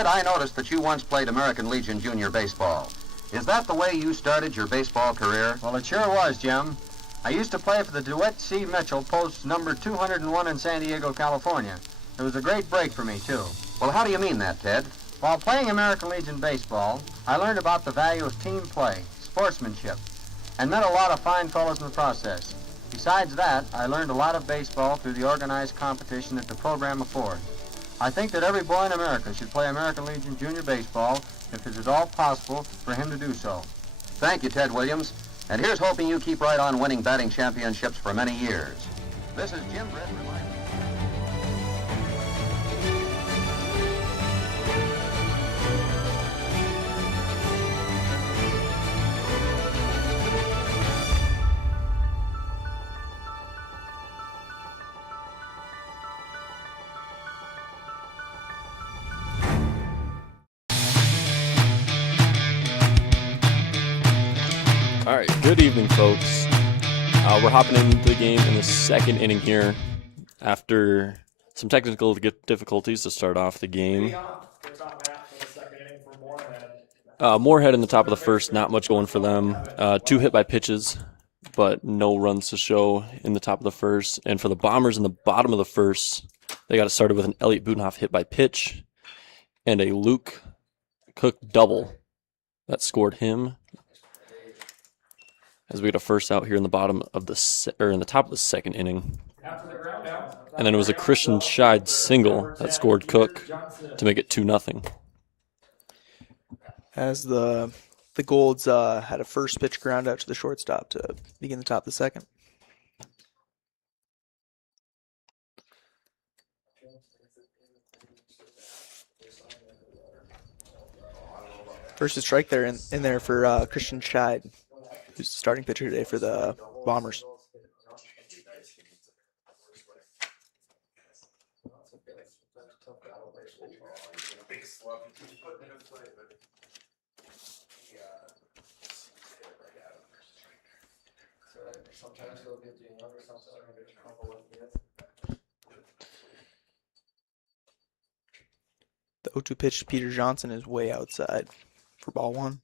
Ted, I noticed that you once played American Legion Junior Baseball. Is that the way you started your baseball career? Well, it sure was, Jim. I used to play for the DeWitt C. Mitchell, post number 201 in San Diego, California. It was a great break for me, too. Well, how do you mean that, Ted? While playing American Legion baseball, I learned about the value of team play, sportsmanship, and met a lot of fine fellows in the process. Besides that, I learned a lot of baseball through the organized competition that the program affords. I think that every boy in America should play American Legion Junior Baseball if it is at all possible for him to do so. Thank you, Ted Williams. And here's hoping you keep right on winning batting championships for many years. This is Jim Brett reminding you. All right, good evening, folks. We're hopping into the game in the second inning here after some technical difficulties to start off the game. Moorhead in the top of the first, not much going for them. 2 hit by pitches, but no runs to show in the top of the first. And for the Bombers in the bottom of the first, they got it started with an Elliot Budenhoff hit by pitch and a Luke Cook double that scored him. As we get a first out here in the bottom of the in the top of the second inning. And then it was a Christian Scheid single that scored Cook to make it 2-0. As the Golds had a first pitch ground out to the shortstop to begin the top of the second. First a strike there in there for Christian Scheid, who's the starting pitcher today for the Bombers. The 0-2 pitch to Peter Johnson is way outside for ball 1.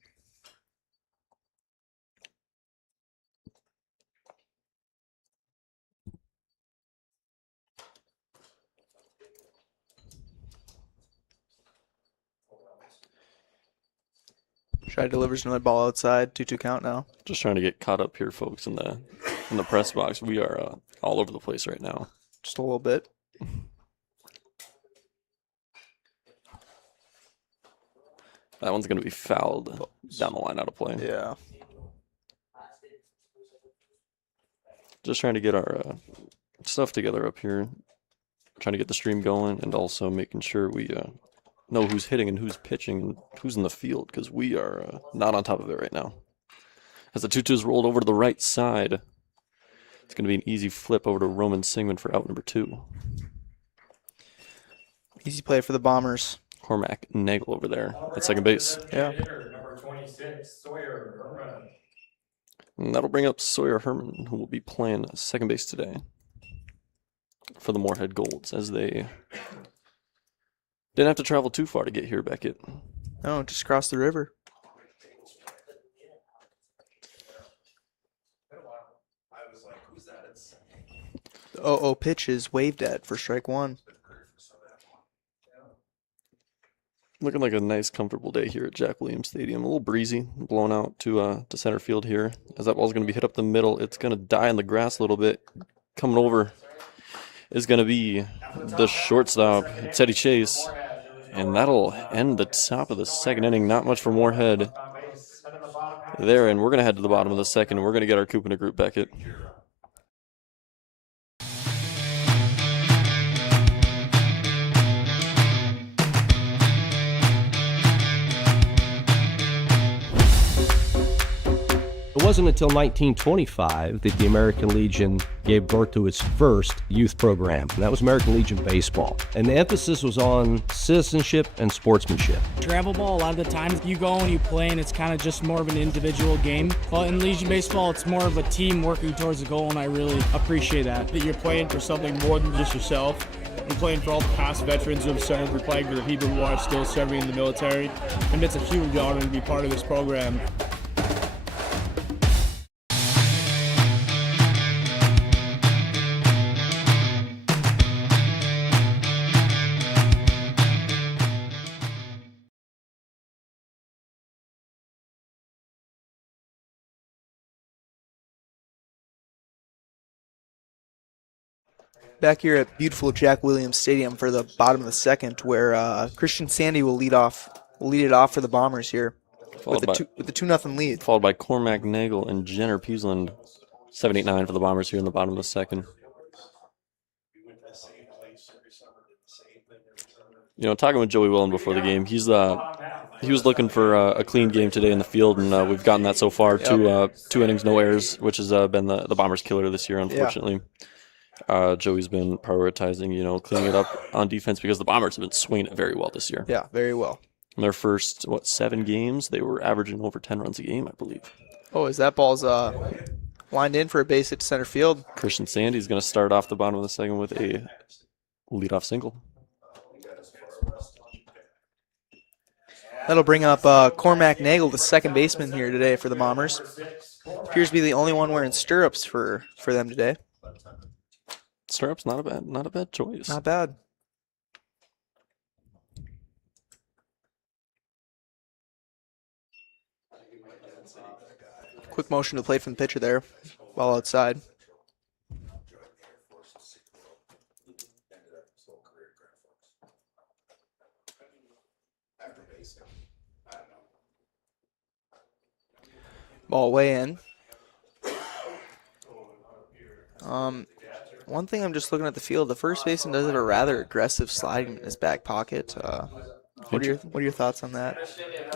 Scheid delivers another ball outside, 2-2 count now. Just trying to get caught up here, folks, in the press box. We are all over the place right now. Just a little bit. That one's going to be fouled down the line out of play. Yeah. Just trying to get our stuff together up here. Trying to get the stream going and also making sure we know who's hitting and who's pitching and who's in the field, because we are not on top of it right now. As the 2-2 is rolled over to the right side, it's going to be an easy flip over to Roman Singman for out number 2. Easy play for the Bombers. Cormac Nagel over there at second base. Yeah. Number 26, Sawyer Herman. And that'll bring up Sawyer Herman, who will be playing second base today for the Moorhead Golds, as they didn't have to travel too far to get here, Beckett. No, just cross the river. The 0-0 pitch is waved at for strike 1. Looking like a nice, comfortable day here at Jack Williams Stadium. A little breezy, blown out to center field here. As that ball's going to be hit up the middle, it's going to die in the grass a little bit. Coming over is going to be the shortstop, Teddy Chase. And that'll end the top of the second inning. Not much for Moorhead there, and we're going to head to the bottom of the second, and we're going to get our Coop in a group, Beckett. It wasn't until 1925 that the American Legion gave birth to its first youth program, and that was American Legion Baseball. And the emphasis was on citizenship and sportsmanship. Travel ball, a lot of the times you go and you play and it's kind of just more of an individual game. But in Legion Baseball, it's more of a team working towards a goal, and I really appreciate that. That you're playing for something more than just yourself. I'm playing for all the past veterans who have served. We're playing for the people who are still serving in the military. And it's a huge honor to be part of this program. Back here at beautiful Jack Williams Stadium for the bottom of the second, where Christian Sandy will lead it off for the Bombers here with the 2-0 lead. Followed by Cormac Nagel and Jenner Peasland. 7-8-9 for the Bombers here in the bottom of the second. You know, talking with Joey Willen before the game, he was looking for a clean game today in the field, and we've gotten that so far. Yep. Two innings, no errors, which has been the Bombers' killer this year, unfortunately. Yeah. Joey's been prioritizing, you know, cleaning it up on defense because the Bombers have been swinging it very well this year. Yeah, very well. In their first, 7 games, they were averaging over 10 runs a game, I believe. Oh, as that ball's lined in for a base hit to center field. Christian Sandy's going to start off the bottom of the second with a leadoff single. That'll bring up Cormac Nagel, the second baseman here today for the Bombers. Appears to be the only one wearing stirrups for them today. Stirrups, not a bad choice. Not bad. Quick motion to the plate from the pitcher there, ball outside. Ball way in. One thing I'm just looking at the field, the first baseman does have a rather aggressive sliding in his back pocket. What are your thoughts on that?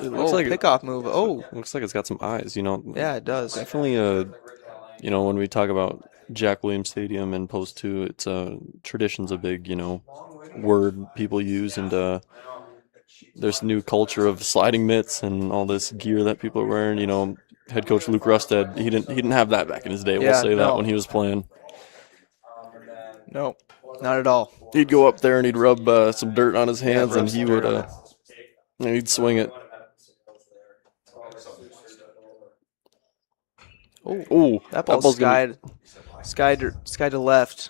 It looks like pickoff move. Oh, looks like it's got some eyes, you know. Yeah, it does. Definitely you know, when we talk about Jack Williams Stadium and Post 2, it's tradition's a big, you know, word people use, and there's new culture of sliding mitts and all this gear that people are wearing. You know, head coach Luke Rusted, he didn't have that back in his day. We'll say that when he was playing. No, not at all. He'd go up there and he'd rub some dirt on his hands, and he would he'd swing it. Oh, that ball's skied to left.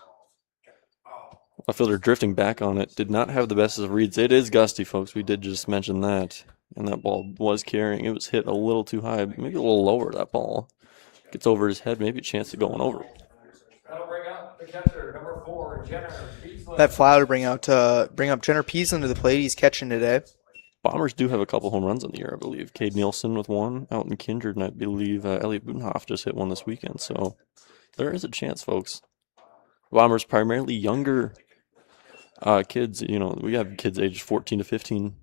Outfielder drifting back on it. Did not have the best of reads. It is gusty, folks. We did just mention that. And that ball was carrying. It was hit a little too high, maybe a little lower. That ball gets over his head, maybe a chance of going over. That'll bring up the catcher, number 4, Jenner Peasland. That fly to bring up Jenner Peasland to the plate. He's catching today. Bombers do have a couple home runs in the year, I believe. Cade Nielsen with one out in Kindred, and I believe Elliot Budenhoff just hit one this weekend. So there is a chance, folks. Bombers primarily younger kids. You know, we have kids aged 14 to 15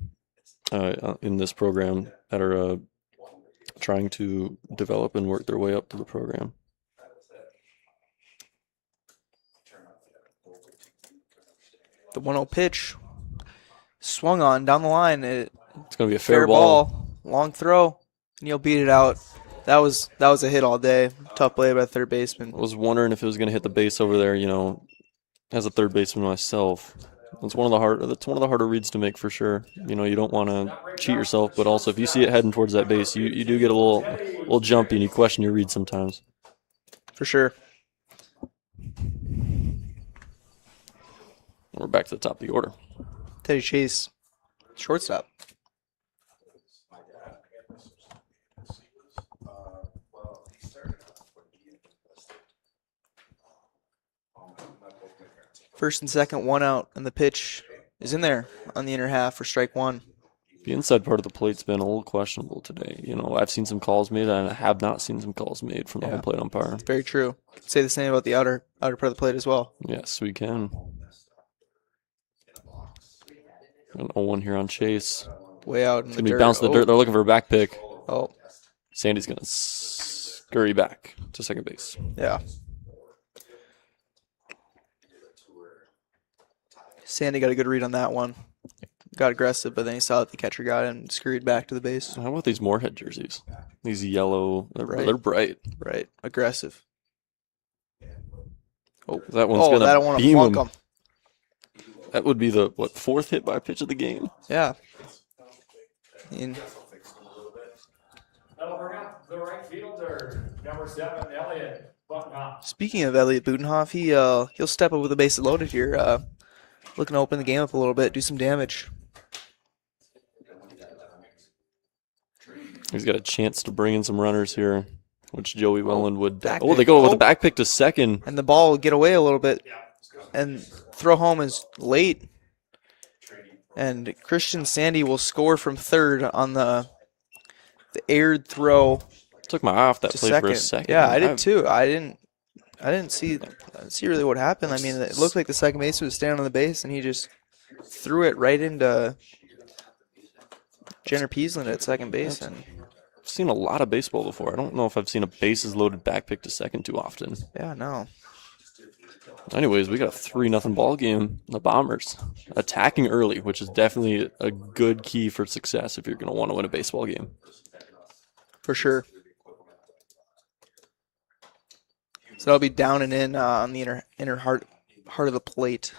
in this program that are trying to develop and work their way up to the program. The 1-0 pitch swung on down the line. It's going to be a fair ball. Long throw, and you'll beat it out. That was a hit all day. Tough play by the third baseman. I was wondering if it was going to hit the base over there. You know, as a third baseman myself, that's one of the harder reads to make for sure. You know, you don't want to cheat yourself, but also if you see it heading towards that base, you do get a little jumpy and you question your read sometimes. For sure. We're back to the top of the order. Teddy Chase, shortstop. First and second, 1 out, and the pitch is in there on the inner half for strike 1. The inside part of the plate's been a little questionable today. You know, I've seen some calls made, and I have not seen some calls made from the home plate umpire. Very true. Could say the same about the outer part of the plate as well. Yes, we can. An 0-1 here on Chase. Way out in it's the gonna dirt. Be bounced the dirt. They're looking for a back pick. Oh. Sandy's going to scurry back to second base. Yeah. Sandy got a good read on that one. Got aggressive, but then he saw that the catcher got it and scurried back to the base. How about these Moorhead jerseys? These yellow, they're bright. Right, aggressive. Oh, that one's going to beam him. That would be the, what, 4th hit by pitch of the game? Yeah. And That'll bring up the right fielder, number 7, Elliot Buttenoff. speaking of Elliot Butenhoff, he'll step up with the bases loaded here, looking to open the game up a little bit, do some damage. He's got a chance to bring in some runners here, which Joey Welland would. Back Oh, they pick. go with Oh. the back pick to second. And the ball will get away a little bit, and throw home is late. And Christian Sandy will score from third on the aired throw Took my eye off that to play for a second. Yeah, I did too. I didn't see really what happened. I mean, it looked like the second baseman was standing on the base, and he just threw it right into Jenner Peasland at second base. And I've seen a lot of baseball before. I don't know if I've seen a bases loaded back pick to second too often. yeah, no. Anyways, we got a 3-0 ball game. The Bombers attacking early, which is definitely a good key for success if you're going to want to win a baseball game. For sure. So that'll be down and in on the inner heart of the plate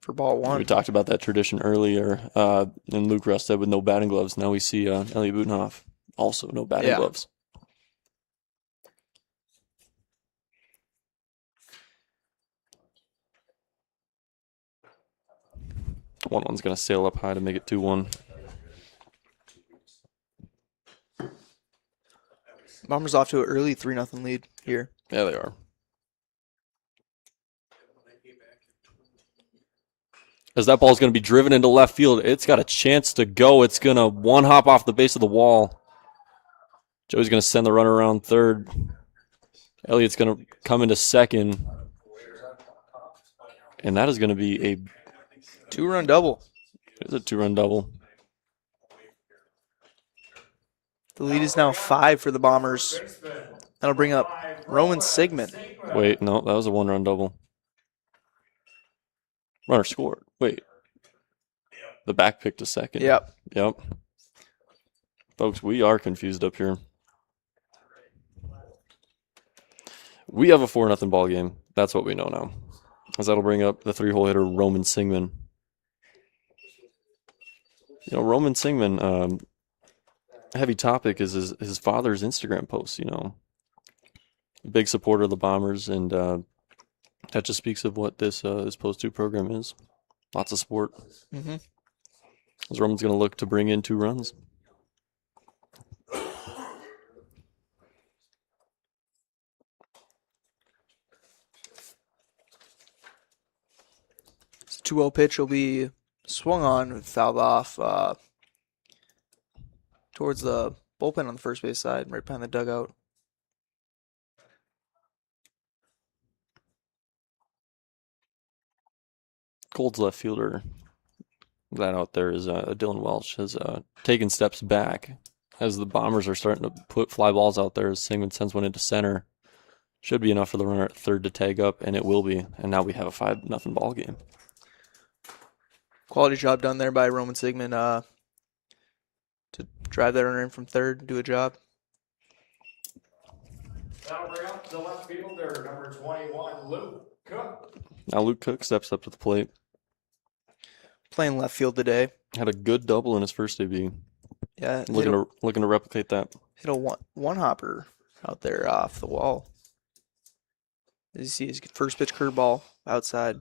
for ball one. We talked about that tradition earlier, and Luke Russ said with no batting gloves. Now we see Elliot Butenhoff also no batting gloves. One's going to sail up high to make it 2-1. Bombers off to an early 3-0 lead here. Yeah, they are. As that ball's going to be driven into left field, it's got a chance to go. It's going to one-hop off the base of the wall. Joey's going to send the runner around third. Elliott's going to come into second. And that is going to be a 2-run double. It's a 2-run double. The lead is now 5 for the Bombers. That'll bring up Roman Sigmund. Wait, no, that was a 1-run double. Runner scored. Wait. The back pick to second. Yep. Folks, we are confused up here. We have a 4-0 ball game. That's what we know now. As that'll bring up the 3-hole hitter, Roman Sigmund. You know, Roman Sigmund, heavy topic is his father's Instagram posts, you know. Big supporter of the Bombers, and that just speaks of what this Post 2 program is. Lots of support. Mm-hmm. As Roman's going to look to bring in 2 runs. This 2-0 pitch will be swung on and fouled off towards the bullpen on the first base side, right behind the dugout. Gold's left fielder, that out there is Dylan Welch, has taken steps back as the Bombers are starting to put fly balls out there as Sigmund sends one into center. Should be enough for the runner at third to tag up, and it will be. And now we have a 5-0 ball game. Quality job done there by Roman Sigmund to drive that runner in from third and do a job. That'll bring up the left fielder, number 21, Luke Cook. Now Luke Cook steps up to the plate. Playing left field today. Had a good double in his first debut. Yeah, Looking to replicate that. hit a one hopper out there off the wall. As you see his first pitch curveball outside.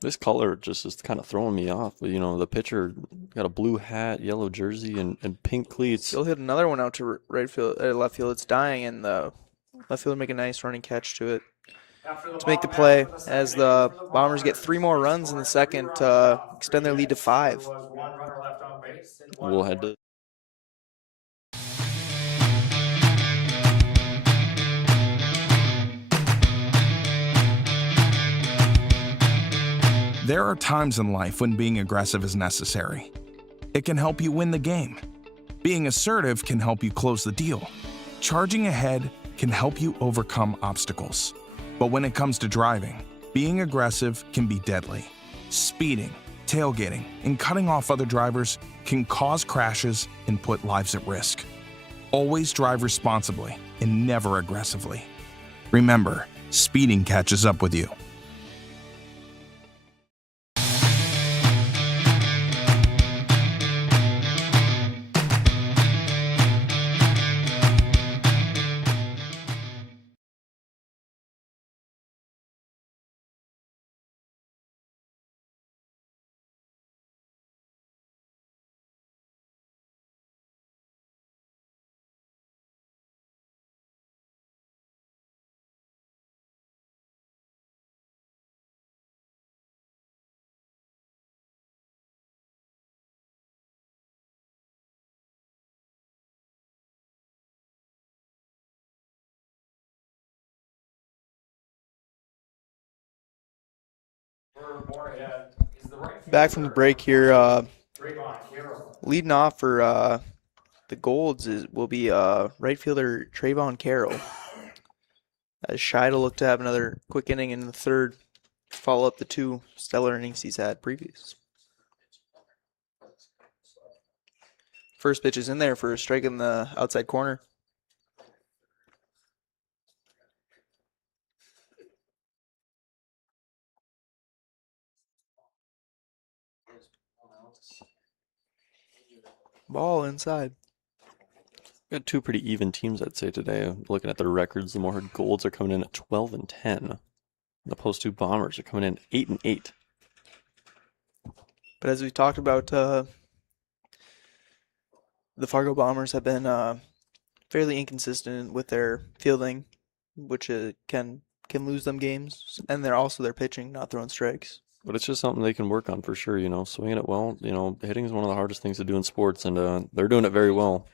This color just is kind of throwing me off. You know, the pitcher got a blue hat, yellow jersey, and pink cleats. He'll hit another one out to left field. It's dying, and the left fielder make a nice running catch to it to make the play. As the Bombers get 3 more runs in the second to extend their lead to 5. We'll head to. There are times in life when being aggressive is necessary. It can help you win the game. Being assertive can help you close the deal. Charging ahead can help you overcome obstacles. But when it comes to driving, being aggressive can be deadly. Speeding, tailgating, and cutting off other drivers can cause crashes and put lives at risk. Always drive responsibly and never aggressively. Remember, speeding catches up with you. For Moorhead is the right Back from the fielder, break here. Trayvon Carroll. Leading off for the Golds will be right fielder Trayvon Carroll. As Scheidel look to have another quick inning in the third, follow up the 2 stellar innings he's had previous. First pitch is in there for a strike in the outside corner. Ball inside. Got 2 pretty even teams, I'd say, today. Looking at their records, the Moorhead Golds are coming in at 12-10. The Post 2 Bombers are coming in 8-8. But as we talked about, the Fargo Bombers have been fairly inconsistent with their fielding, which can lose them games, and they're also their pitching, not throwing strikes. But it's just something they can work on for sure, swinging it well. Hitting is one of the hardest things to do in sports, and they're doing it very well.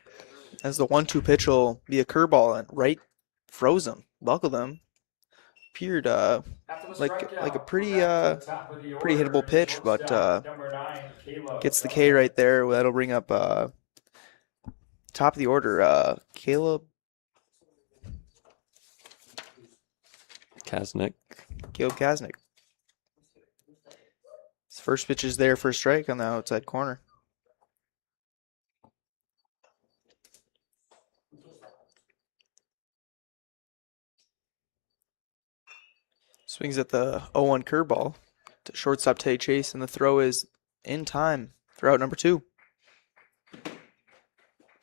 As the 1-2 pitch will be a curveball and right froze him, buckled him. Appeared like a pretty hittable pitch, but gets the K right there. That'll bring up top of the order, Caleb Kasnick. His first pitch is there for a strike on the outside corner. Swings at the 0-1 curveball to shortstop Tay Chase, and the throw is in time for out number 2.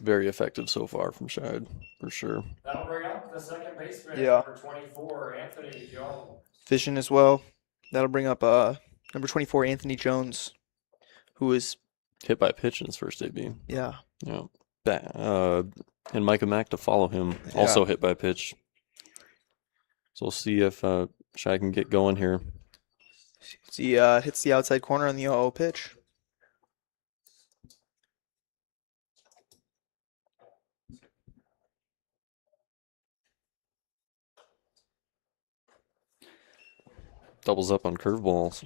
Very effective so far from Scheid, for sure. That'll bring up the second baseman, Yeah. number 24, Anthony Jones. Fishing as well. That'll bring up number 24, Anthony Jones, who is Hit by a pitch in his first debut. Yeah. And Micah Mack to follow him, also hit by a pitch. So we'll see if Scheid can get going here. He hits the outside corner on the 0-0 pitch. Doubles up on curveballs.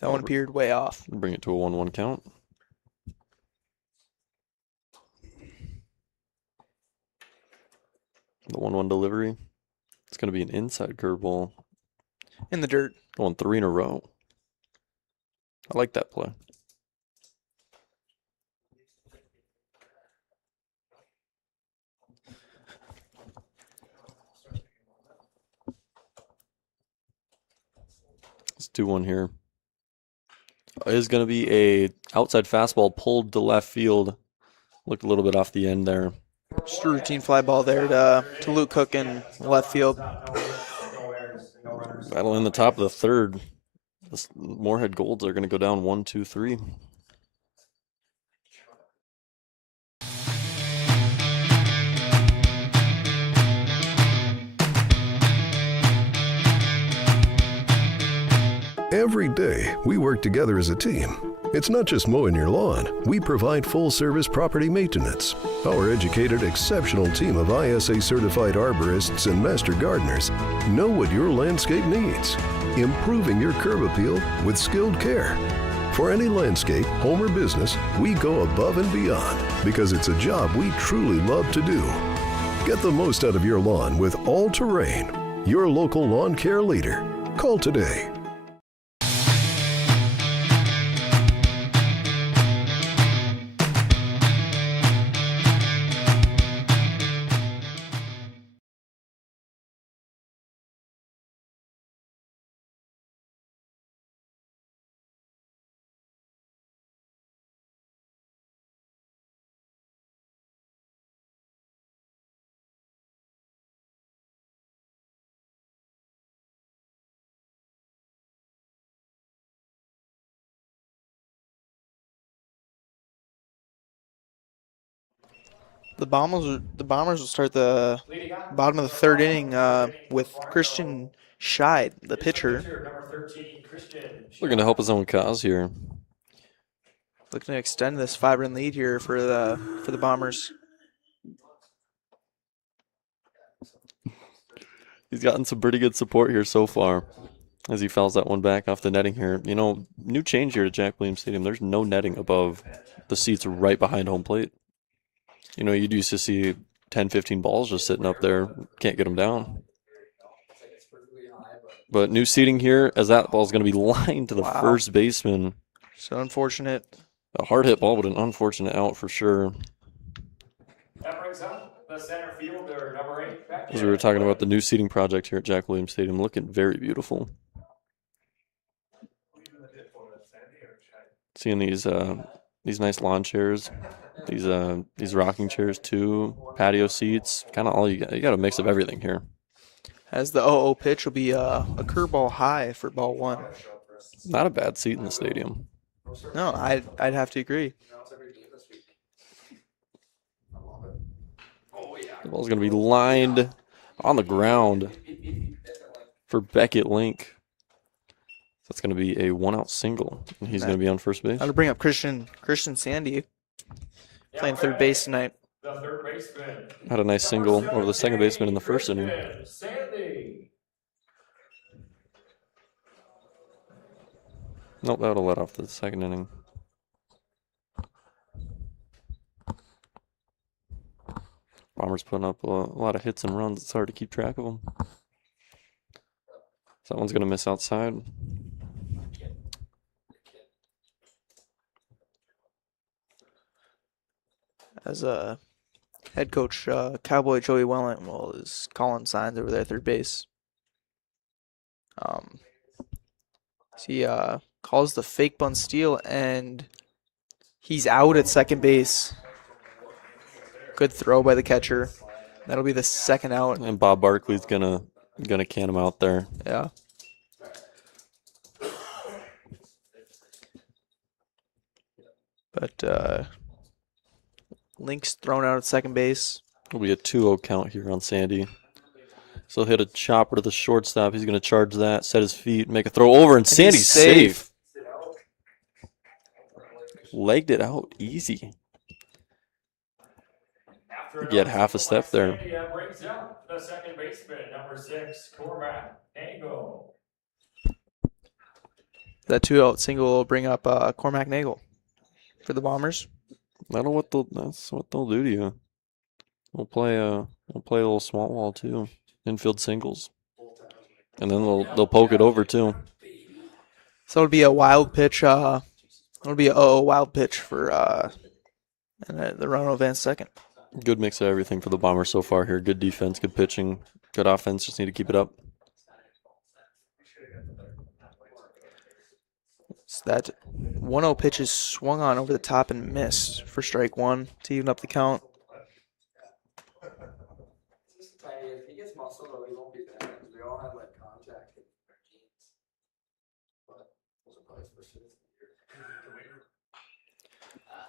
That one appeared way off. Bring it to a 1-1 count. The 1-1 delivery. It's going to be an inside curveball. In the dirt. Going 3 in a row. I like that play. Let's do one here. It is going to be a outside fastball pulled to left field. Looked a little bit off the end there. Just a routine fly ball there to Luke Cook in left field. Battle in the top of the third. The Moorhead Golds are going to go down 1-2-3. Every day, we work together as a team. It's not just mowing your lawn. We provide full-service property maintenance. Our educated, exceptional team of ISA-certified arborists and master gardeners know what your landscape needs, improving your curb appeal with skilled care. For any landscape, home or business, we go above and beyond because it's a job we truly love to do. Get the most out of your lawn with All Terrain, your local lawn care leader. Call today. The Bombers will start the bottom of the third inning with Christian Scheid, the pitcher, Number 13, Christian. Looking to help his own cause here. looking to extend this 5-run lead here for the Bombers. He's gotten some pretty good support here so far as he fouls that one back off the netting here. You know, new change here to Jack Williams Stadium. There's no netting above the seats right behind home plate. You know, you'd used to see 10, 15 balls just sitting up there. Can't get them down. But new seating here as that ball's going to be lined to the first baseman. So unfortunate. A hard hit ball, but an unfortunate out for sure. That brings up the center fielder, number 8. As we were talking about the new seating project here at Jack Williams Stadium, looking very beautiful. Seeing these nice lawn chairs, these rocking chairs too, patio seats, kind of all you got. You got a mix of everything here. As the 0-0 pitch will be a curveball high for ball 1. Not a bad seat in the stadium. No, I'd have to agree. The ball's going to be lined on the ground for Beckett Link. That's going to be a 1-out single. And he's going to be on first base. I'll bring up Christian Sandy playing third base tonight. The third baseman. Had a nice single over the second baseman in the first inning. Sandy. Nope, that'll let off the second inning. Bombers putting up a lot of hits and runs. It's hard to keep track of them. So that one's going to miss outside. As head coach Cowboy Joey Wellent is calling signs over there at third base. He calls the fake bunt steal, and he's out at second base. Good throw by the catcher. That'll be the second out. And Bob Barkley's gonna can him out there. Yeah. But Link's thrown out at second base. It'll be a 2-0 count here on Sandy. So he'll hit a chopper to the shortstop. He's going to charge that, set his feet, make a throw over, and Sandy's safe. Legged it out easy. Get half a step there. Brings up the second baseman, number 6, Cormac Nagel. That 2-out single will bring up Cormac Nagel for the Bombers. That's what they'll do to you. We'll play a little small ball too, infield singles, and then they'll poke it over too. So it'll be a wild pitch. It'll be a wild pitch for and the run will advance second. Good mix of everything for the Bombers so far here. Good defense, good pitching, good offense. Just need to keep it up. So that 1-0 pitch is swung on over the top and missed for strike one to even up the count.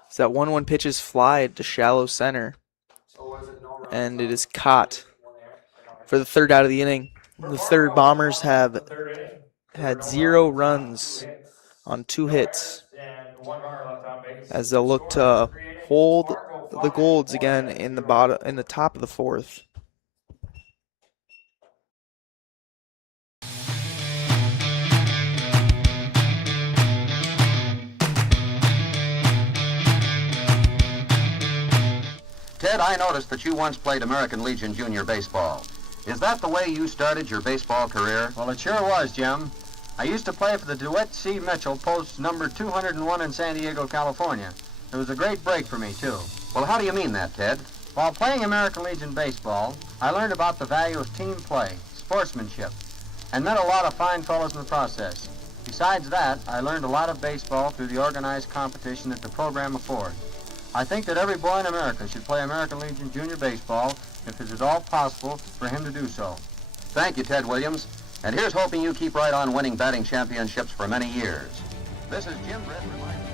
So that 1-1 pitch is flied to shallow center, and it is caught for the third out of the inning. The third Bombers have had 0 runs on 2 hits, as they'll look to hold the Golds again in the top of the fourth. Ted, I noticed that you once played American Legion Junior Baseball. Is that the way you started your baseball career? Well, it sure was, Jim. I used to play for the DeWitt C. Mitchell, post number 201 in San Diego, California. It was a great break for me, too. Well, how do you mean that, Ted? While playing American Legion baseball, I learned about the value of team play, sportsmanship, and met a lot of fine fellows in the process. Besides that, I learned a lot of baseball through the organized competition that the program affords. I think that every boy in America should play American Legion Junior Baseball if it is at all possible for him to do so. Thank you, Ted Williams. And here's hoping you keep right on winning batting championships for many years. This is Jim Britt reminding you.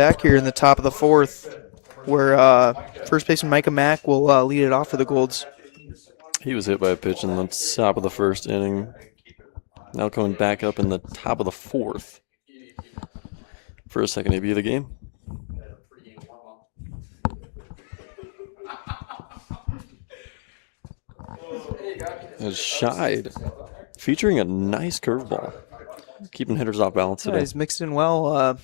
back here in the top of the fourth, where first baseman Micah Mack will lead it off for the Golds. He was hit by a pitch in the top of the first inning. Now coming back up in the top of the fourth for a second AB of the game. As Scheid featuring a nice curveball, keeping hitters off balance today. He's mixed in well.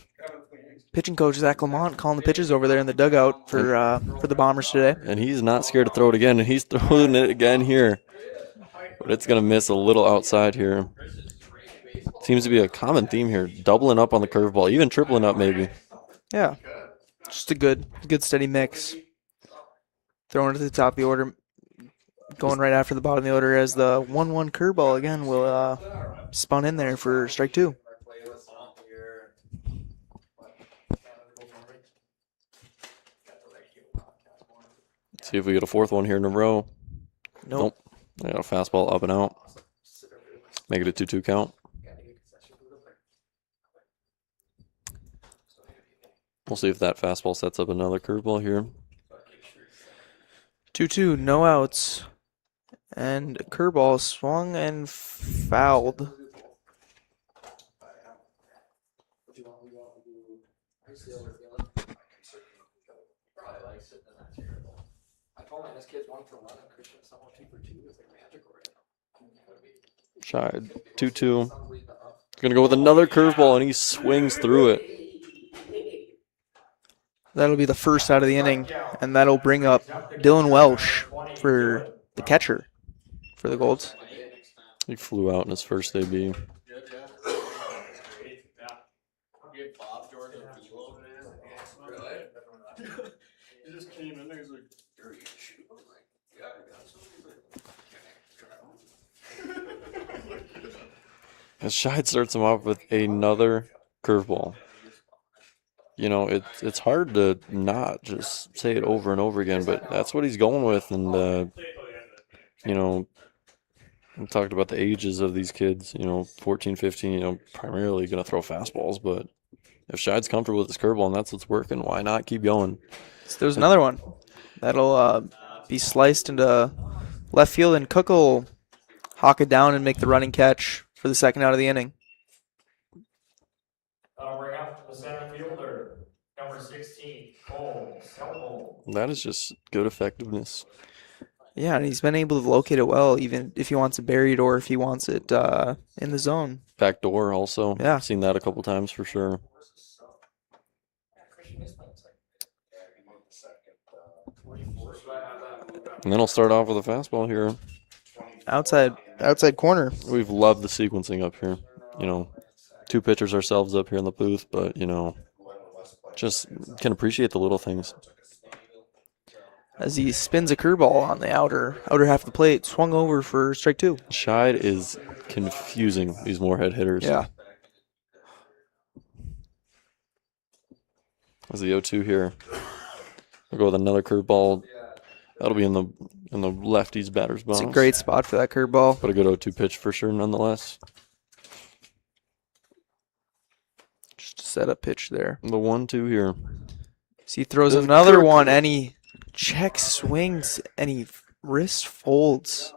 Pitching coach Zach Lamont calling the pitches over there in the dugout for the Bombers today. And he's not scared to throw it again, and he's throwing it again here. But it's going to miss a little outside here. Seems to be a common theme here, doubling up on the curveball, even tripling up maybe. Yeah, just a good steady mix. Throwing it to the top of the order, going right after the bottom of the order as the 1-1 curveball again will spun in there for strike two. See if we get a fourth one here in a row. Nope. They got a fastball up and out. Make it a 2-2 count. We'll see if that fastball sets up another curveball here. 2-2, no outs. And curveball swung and fouled. Scheid, 2-2. Gonna go with another curveball, and he swings through it. That'll be the first out of the inning, and that'll bring up Dylan Welsh for the catcher for the Golds. He flew out in his first AB. As Scheid starts him off with another curveball. You know, it's hard to not just say it over and over again, but that's what he's going with. And, you know, we talked about the ages of these kids, 14, 15, primarily going to throw fastballs. But if Scheid's comfortable with his curveball and that's what's working, why not keep going? So there's another one. That'll be sliced into left field, and Cook will hawk it down and make the running catch for the second out of the inning. That'll bring up the center fielder, number 16, Cole. That is just good effectiveness. Yeah, and he's been able to locate it well, even if he wants it buried or if he wants it in the zone. Back door also. Yeah. Seen that a couple times for sure. And then I'll start off with a fastball here. Outside corner. We've loved the sequencing up here. Two pitchers ourselves up here in the booth, but, just can appreciate the little things. As he spins a curveball on the outer half of the plate, swung over for strike two. Scheid is confusing these Moorhead hitters. Yeah. As the 0-2 here. We'll go with another curveball. That'll be in the lefty's batter's box. It's a great spot for that curveball. But a good 0-2 pitch for sure, nonetheless. Just a setup pitch there. The 1-2 here. So he throws another one, and he check swings, and he wrist folds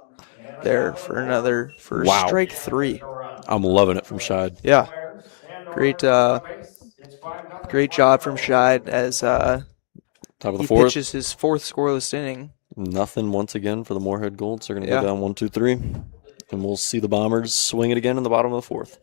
there for strike three. I'm loving it from Scheid. Yeah. Great job from Scheid as Top of the he fourth. pitches his fourth scoreless inning. Nothing once again for the Moorhead Golds. They're going to go Yeah. down 1-2-3. And we'll see the Bombers swing it again in the bottom of the fourth.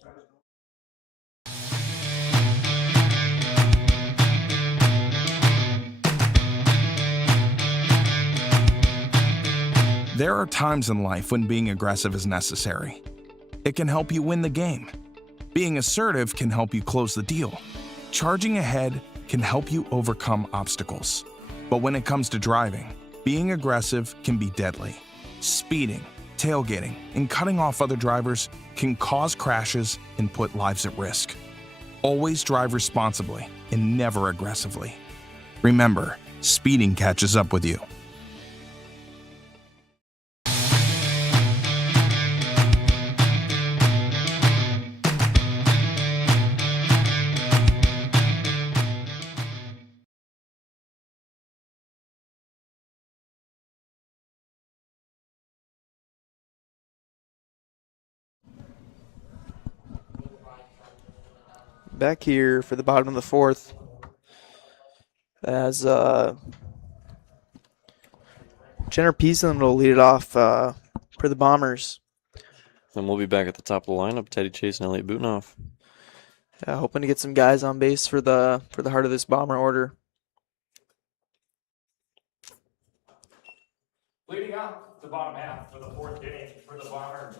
There are times in life when being aggressive is necessary. It can help you win the game. Being assertive can help you close the deal. Charging ahead can help you overcome obstacles. But when it comes to driving, being aggressive can be deadly. Speeding, tailgating, and cutting off other drivers can cause crashes and put lives at risk. Always drive responsibly and never aggressively. Remember, speeding catches up with you. Back here for the bottom of the fourth as Jenner Peasland will lead it off for the Bombers. And we'll be back at the top of the lineup, Teddy Chase and Elliot Butenoff. Hoping to get some guys on base for the heart of this Bomber order. Leading up the bottom half for the fourth inning for the Bombers.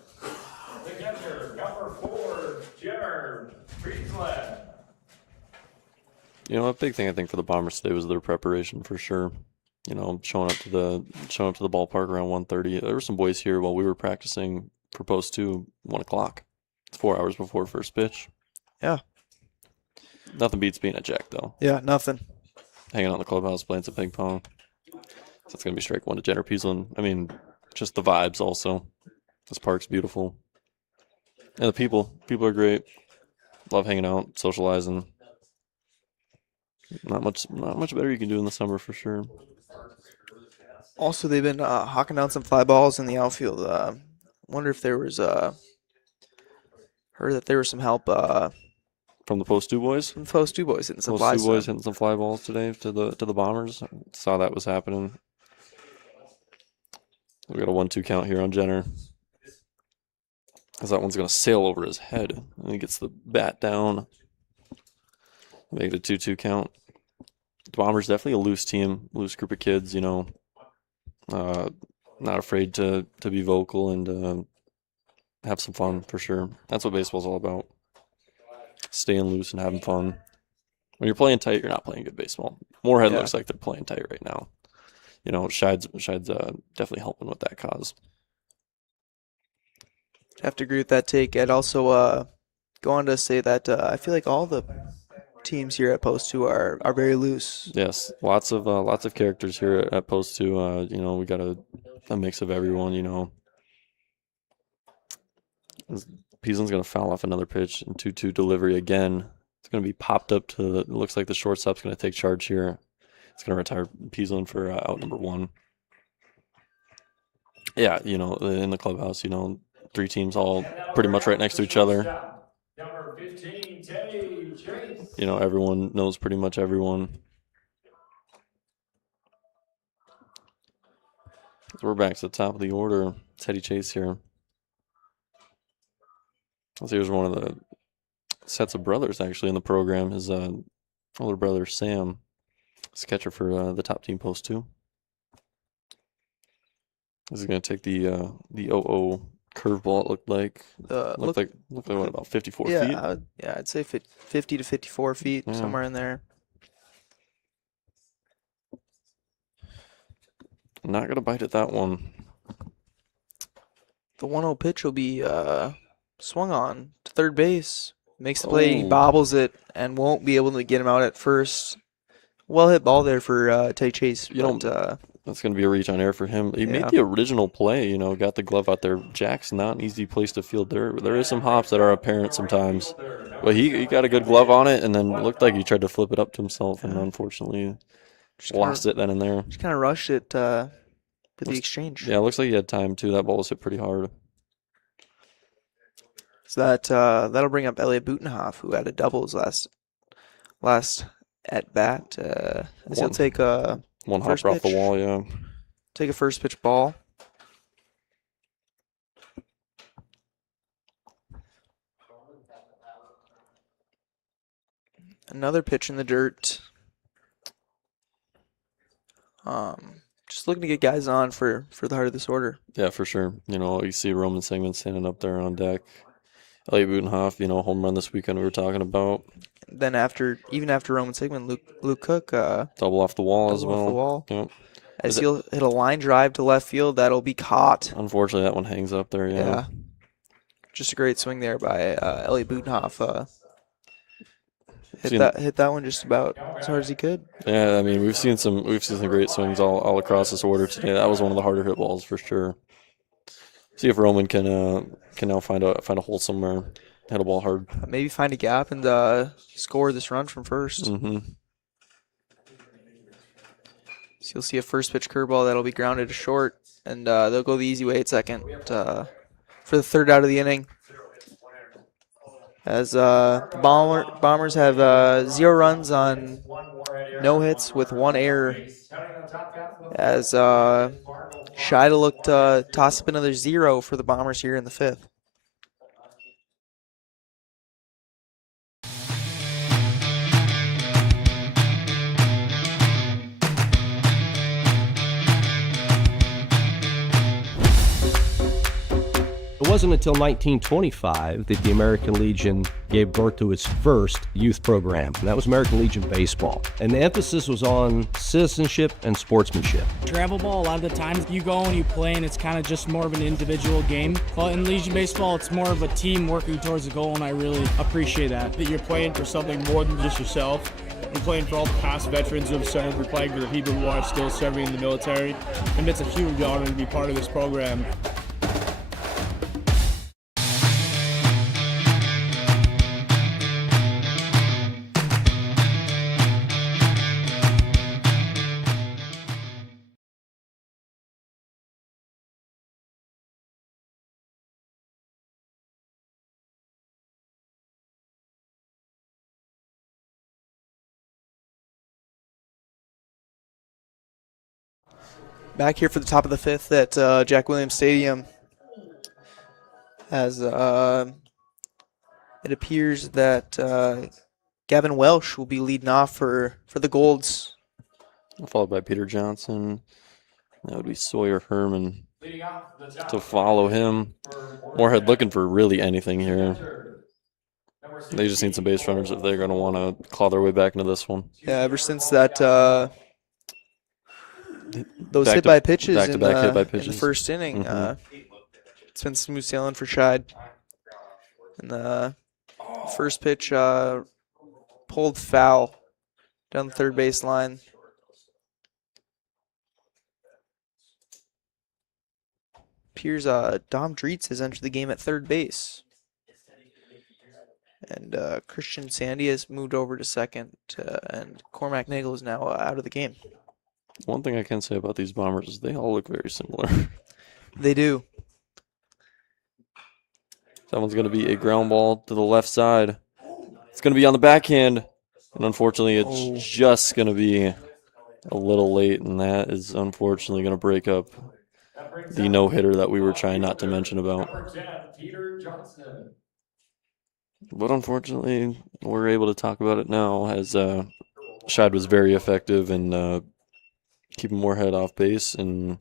The catcher, number 4, Jenner Peasland. You know, a big thing I think for the Bombers today was their preparation for sure. You know, showing up to the ballpark around 1:30. There were some boys here while we were practicing for post 2, 1 o'clock. It's 4 hours before first pitch. Yeah. Nothing beats being at Jack though. Yeah, nothing. Hanging out in the clubhouse, playing some ping pong. So it's gonna be strike 1 to Jenner Peasland. I mean, just the vibes also. This park's beautiful. And the people are great. Love hanging out, socializing. Not much better you can do in the summer for sure. Also, they've been hawking down some fly balls in the outfield. Wonder if there was heard that there was some help from the post 2 boys. From the post 2 boys hitting some post 2 boys hitting some fly balls today to the Bombers. Saw that was happening. We got a 1-2 count here on Jenner. As that one's gonna sail over his head, and he gets the bat down. Make it a 2-2 count. The Bombers definitely a loose team, loose group of kids. You know, not afraid to be vocal and have some fun for sure. That's what baseball's all about. Staying loose and having fun. When you're playing tight, you're not playing good baseball. Moorhead looks like they're playing tight right now. You know, Shide's definitely helping with that cause. I have to agree with that take. I'd also go on to say that I feel like all the teams here at Post 2 are very loose. Yes, lots of characters here at Post 2. You know, we got a mix of everyone. You know, Peasland's gonna foul off another pitch and 2-2 delivery again. It's gonna be popped up to. It looks like the shortstop's gonna take charge here. It's gonna retire Peasland for out number 1. Yeah, you know, in the clubhouse, you know, 3 teams all pretty much right next to each other. Number 15, Teddy Chase. You know, everyone knows pretty much everyone. So we're back to the top of the order. Teddy Chase here. So here's one of the sets of brothers actually in the program. His older brother Sam is catcher for the top team Post 2. This is going to take the 0-0 curveball. It looked like. Looked like what, about 54 feet? Yeah, I'd say 50 to 54 feet, somewhere in there. Not going to bite at that one. The 1-0 pitch will be swung on to third base. Makes the play, he bobbles it, and won't be able to get him out at first. Well hit ball there for Teddy Chase. That's going to be a reach on air for him. He made the original play, you know, got the glove out there. Jack's not an easy place to field. There is some hops that are apparent sometimes. But he got a good glove on it, and then looked like he tried to flip it up to himself, and unfortunately lost it then and there. Just kind of rushed it for the exchange. Yeah, it looks like he had time, too. That ball was hit pretty hard. So that'll bring up Elliot Butenhoff, who had a doubles last at bat. As he'll take one hopper off the wall, yeah. Take a first pitch ball. Another pitch in the dirt. Just looking to get guys on for the heart of this order. Yeah, for sure. You know, you see Roman Singman standing up there on deck. Elliot Butenhoff, you know, home run this weekend we were talking about. Then even after Roman Sigmund, Luke Cook double off the wall as well. Off the wall. Yep. As he'll hit a line drive to left field, that'll be caught. Unfortunately, that one hangs up there. Yeah. Just a great swing there by Elliot Butenhoff. Hit that one just about as hard as he could. Yeah, I mean we've seen some great swings all across this order today. That was one of the harder hit balls for sure. See if Roman can now find a hole somewhere, hit a ball hard. Maybe find a gap and score this run from first. Mm-hmm. So you'll see a first pitch curveball that'll be grounded to short, and they'll go the easy way at second for the third out of the inning. As the Bombers have 0 runs on no hits with 1 error. As Shida looked to toss up another 0 for the Bombers here in the 5th. It wasn't until 1925 that the American Legion gave birth to its first youth program, and that was American Legion Baseball. And the emphasis was on citizenship and sportsmanship. Travel ball, a lot of the times you go and you play and it's kind of just more of an individual game. But in Legion Baseball, it's more of a team working towards a goal, and I really appreciate that. That you're playing for something more than just yourself. You're playing for all the past veterans who have served. You're playing for the people who are still serving in the military. And it's a huge honor to be part of this program. Back here for the top of the 5th at Jack Williams Stadium. As it appears that Gavin Welsh will be leading off for the Golds. Followed by Peter Johnson. That would be Sawyer Herman to follow him. Moorhead looking for really anything here. They just need some base runners if they're going to want to claw their way back into this one. Yeah, ever since that those hit-by pitches in the first inning, it's been smooth sailing for Scheid. And the first pitch pulled foul down the third base line. Appears Dom Dreitz has entered the game at third base. And Christian Sandy has moved over to second, and Cormac Nagel is now out of the game. One thing I can say about these Bombers is they all look very similar. They do. That one's going to be a ground ball to the left side. It's going to be on the backhand, and unfortunately it's just going to be a little late, and that is unfortunately going to break up the no-hitter that we were trying not to mention about. But unfortunately, we're able to talk about it now, as Scheid was very effective in keeping Moorhead off base, and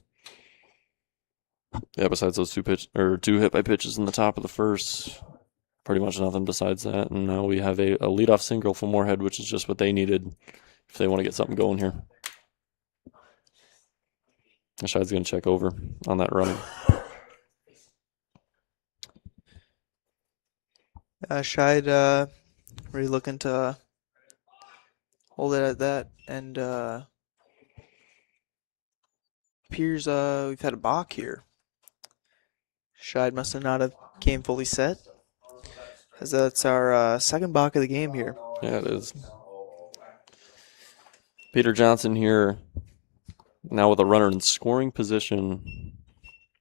yeah, besides those two hit by pitches in the top of the first, pretty much nothing besides that. And now we have a leadoff single for Moorhead, which is just what they needed if they want to get something going here. Scheid's going to check over on that run. Scheid really looking to hold it at that, and appears we've had a balk here. Scheid must have not have came fully set, as that's our second balk of the game here. Yeah, it is. Peter Johnson here, now with a runner in scoring position,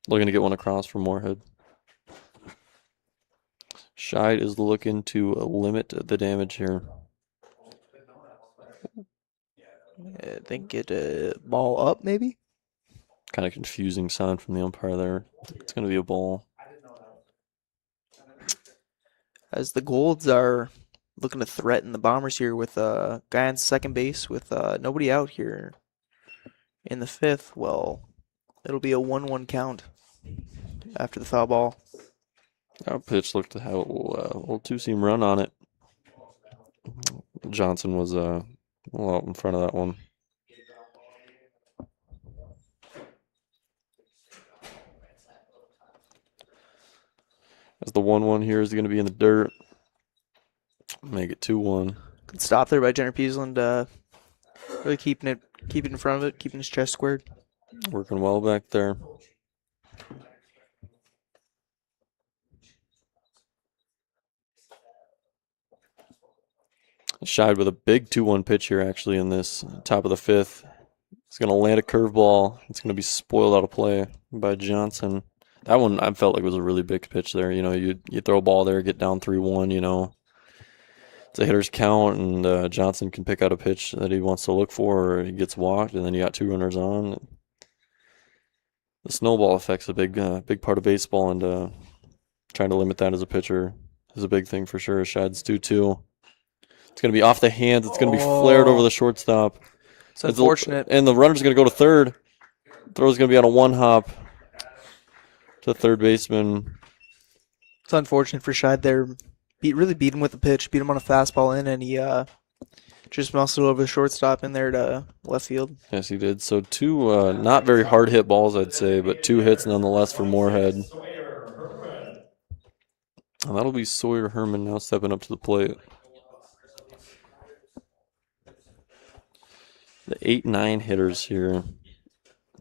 looking to get one across for Moorhead. Scheid is looking to limit the damage here. I think it ball up, maybe? Kind of confusing sign from the umpire there. It's going to be a ball. As the Golds are looking to threaten the Bombers here with a guy on second base with nobody out here in the 5th, well, it'll be a 1-1 count after the foul ball. Our pitch looked to have a little two-seam run on it. Johnson was a little out in front of that one. As the 1-1 here is going to be in the dirt. Make it 2-1. Good stop there by Jenner Peasland, really keeping it in front of it, keeping his chest squared. Working well back there. Scheid with a big 2-1 pitch here actually in this top of the 5th. He's going to land a curveball. It's going to be spoiled out of play by Johnson. That one I felt like was a really big pitch there. You know, you throw a ball there, get down 3-1. You know, it's a hitter's count, and Johnson can pick out a pitch that he wants to look for, or he gets walked, and then you got 2 runners on. The snowball effect's a big part of baseball, and trying to limit that as a pitcher is a big thing for sure. Shad's 2-2. It's going to be off the hands. It's going to be flared over the shortstop. It's unfortunate. And the runner's going to go to third. Throw's going to be on a 1-hop to third baseman. It's unfortunate for Scheid there. Really beat him with the pitch, beat him on a fastball in, and he just muscled over the shortstop in there to left field. Yes, he did. So 2 not very hard hit balls, I'd say, but 2 hits nonetheless for Moorhead. And that'll be Sawyer Herman now stepping up to the plate. The 8-9 hitters here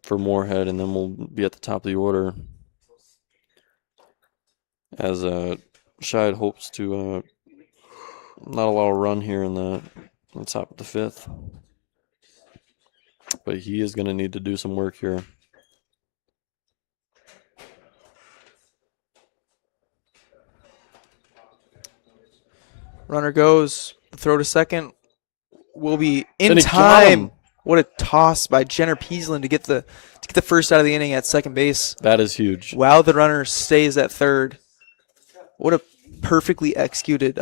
for Moorhead, and then we'll be at the top of the order as Scheid hopes to not allow a run here in the top of the 5th. But he is going to need to do some work here. Runner goes. Throw to second. Will be in time. What a toss by Jenner Peaslin to get the first out of the inning at second base. That is huge. Wow, the runner stays at third. What a perfectly executed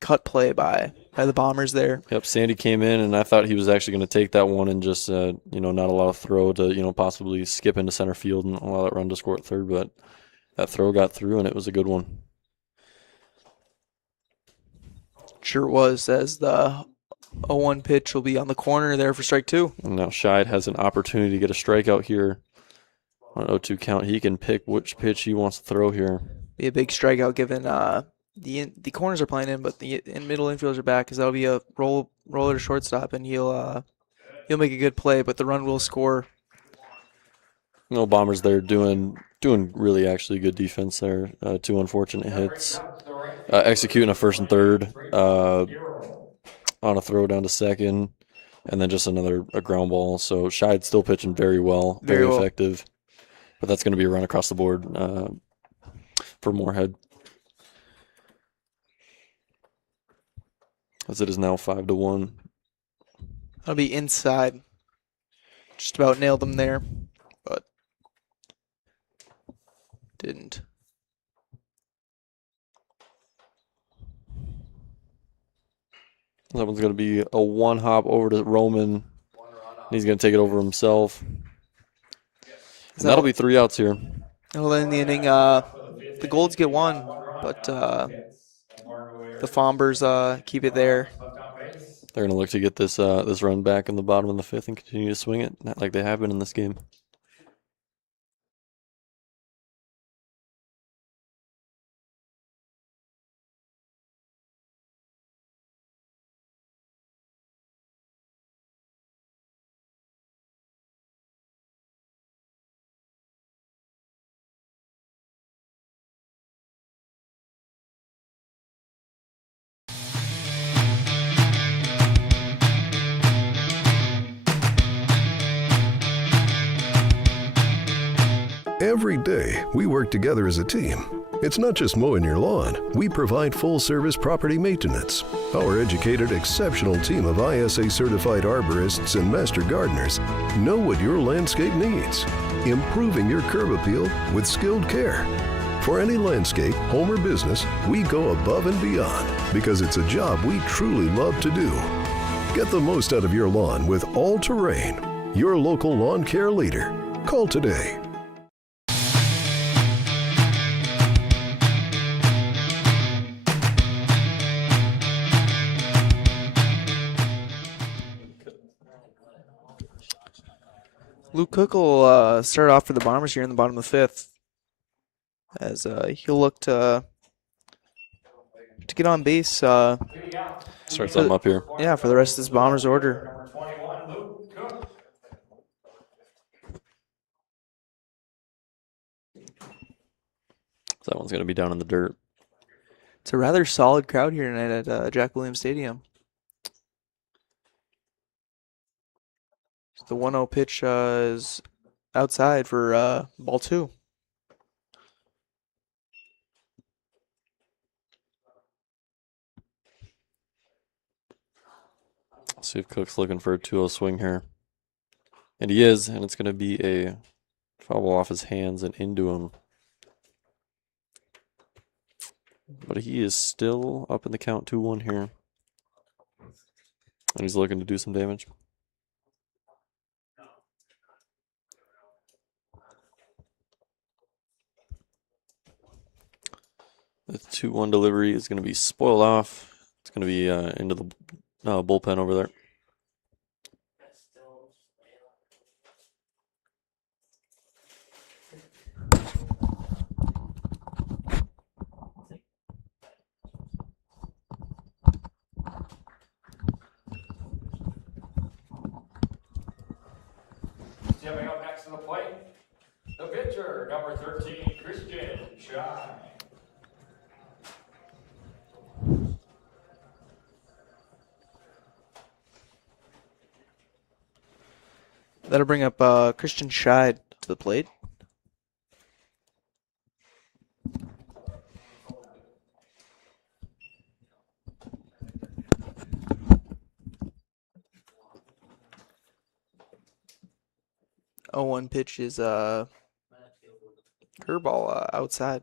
cut play by the Bombers there. Yep, Sandy came in, and I thought he was actually going to take that one and just not allow a throw to possibly skip into center field and allow that run to score at third. But that throw got through, and it was a good one. Sure was, as the 0-1 pitch will be on the corner there for strike 2. And now Scheid has an opportunity to get a strikeout here on an 0-2 count. He can pick which pitch he wants to throw here. Be a big strikeout given the corners are playing in, but the middle infielders are back, because that'll be a roller to shortstop, and he'll make a good play, but the run will score. No, Bombers there doing really actually good defense there. 2 unfortunate hits. Executing a first and third on a throw down to second, and then just a ground ball. So Scheid still pitching very well, very effective. But that's going to be a run across the board for Moorhead, as it is now 5-1. That'll be inside. Just about nailed him there, but didn't. That one's going to be a 1-hop over to Roman. He's going to take it over himself. And that'll be 3 outs here. Well, in the inning, the Golds get 1, but the Fombers keep it there. They're going to look to get this run back in the bottom of the 5th and continue to swing it, not like they have been in this game. Every day, we work together as a team. It's not just mowing your lawn. We provide full-service property maintenance. Our educated, exceptional team of ISA-certified arborists and master gardeners know what your landscape needs, improving your curb appeal with skilled care. For any landscape, home or business, we go above and beyond because it's a job we truly love to do. Get the most out of your lawn with All Terrain, your local lawn care leader. Call today. Luke Cook will start off for the Bombers here in the bottom of the 5th, as he'll look to get on base. Start something up here. Yeah, for the rest of this Bombers order. That one's going to be down in the dirt. It's a rather solid crowd here tonight at Jack Williams Stadium. The 1-0 pitch is outside for ball 2. See if Cook's looking for a 2-0 swing here. And he is, and it's going to be a foul ball off his hands and into him. But he is still up in the count 2-1 here. And he's looking to do some damage. The 2-1 delivery is going to be spoiled off. It's going to be into the bullpen over there. Stepping up next to the plate, the pitcher, number 13, Christian Scheid. That'll bring up Christian Scheid to the plate. Oh, one pitch is curveball outside.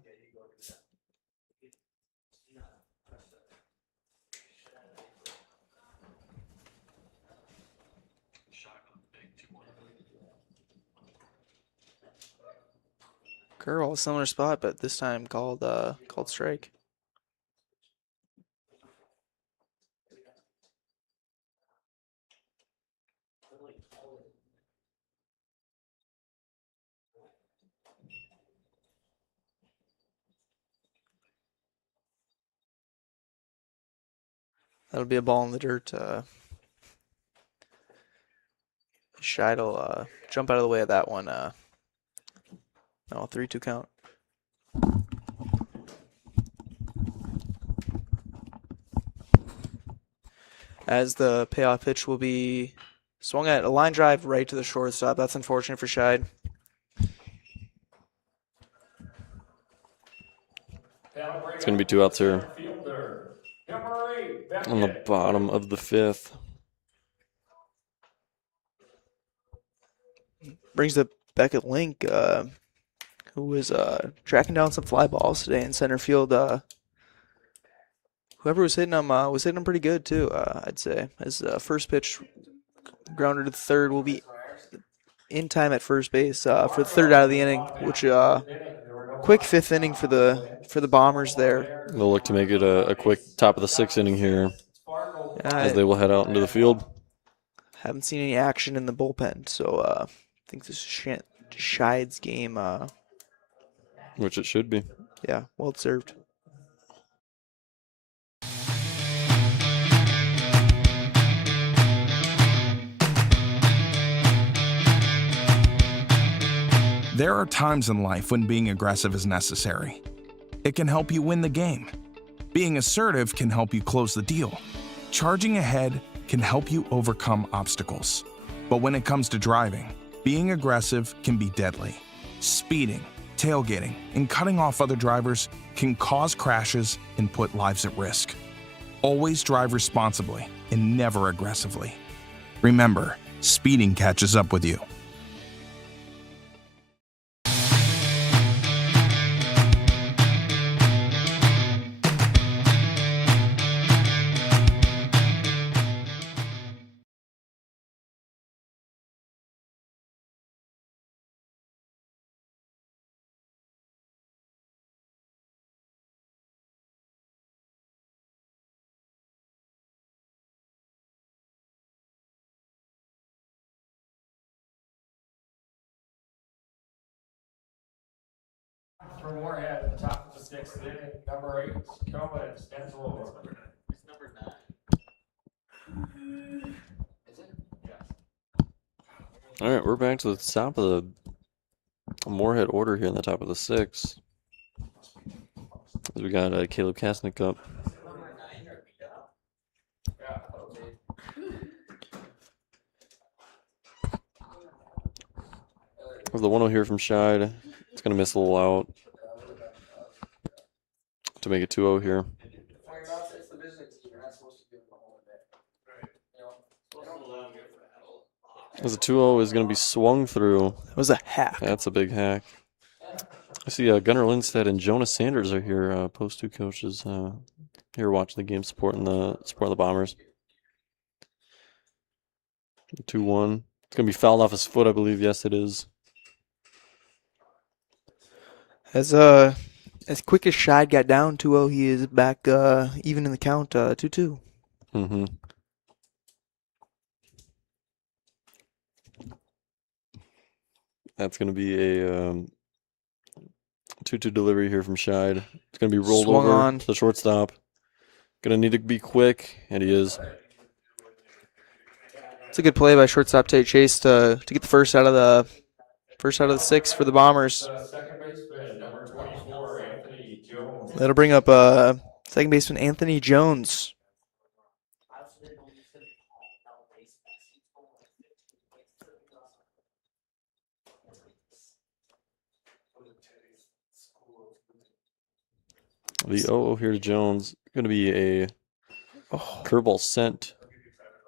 Curveball, similar spot, but this time called strike. That'll be a ball in the dirt. Scheid will jump out of the way of that one. No, 3-2 count. As the payoff pitch will be swung at a line drive right to the shortstop. That's unfortunate for Scheid. It's going to be 2 outs here on the bottom of the 5th. Brings up Beckett Link, who was tracking down some fly balls today in center field. Whoever was hitting him pretty good too. I'd say his first pitch grounded to the third will be in time at first base for the third out of the inning, which quick 5th inning for the Bombers there. They'll look to make it a quick top of the 6th inning here as they will head out into the field. Haven't seen any action in the bullpen, so I think this is Scheid's game. Which it should be. Yeah, well served. There are times in life when being aggressive is necessary. It can help you win the game. Being assertive can help you close the deal. Charging ahead can help you overcome obstacles. But when it comes to driving, being aggressive can be deadly. Speeding, tailgating, and cutting off other drivers can cause crashes and put lives at risk. Always drive responsibly and never aggressively. Remember, speeding catches up with you. For Moorhead at the top of the 6th inning, number 8, Dakota. All right, we're back to the top of the Moorhead order here in the top of the 6th. We got Caleb Kasnick up. With the 1-0 here from Scheid, it's going to miss a little out to make it 2-0 here. As a 2-0 is going to be swung through. It was a hack. That's a big hack. I see Gunnar Lindstedt and Jonas Sanders are here, post 2 coaches, here watching the game, supporting the Bombers. 2-1. It's going to be fouled off his foot, I believe. Yes, it is. As quick as Scheid got down 2-0, he is back even in the count, 2-2. Mm-hmm. That's going to be a 2-2 delivery here from Scheid. It's going to be rolled Swung over on. to the shortstop. Going to need to be quick, and he is. It's a good play by shortstop Tate Chase to get the first out of the 6 for the Bombers. Second baseman, number 24, Anthony Jones. That'll bring up second baseman Anthony Jones. The 0-0 here to Jones. Going to be a curveball sent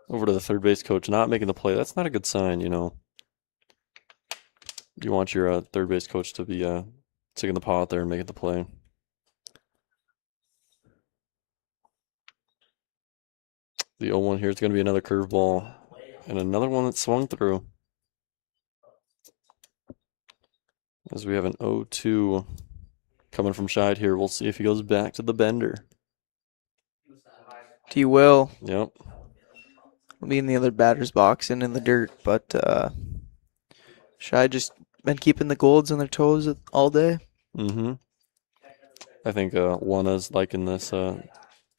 over to the third base coach, not making the play. That's not a good sign, you know. You want your third base coach to be taking the paw out there and making the play. The 0-1 here is going to be another curveball and another one that swung through. As we have an 0-2 coming from Scheid here. We'll see if he goes back to the bender. He will. Yep. Will be in the other batter's box and in the dirt, but Scheid just been keeping the Golds on their toes all day. Mm-hmm. I think Lana's liking this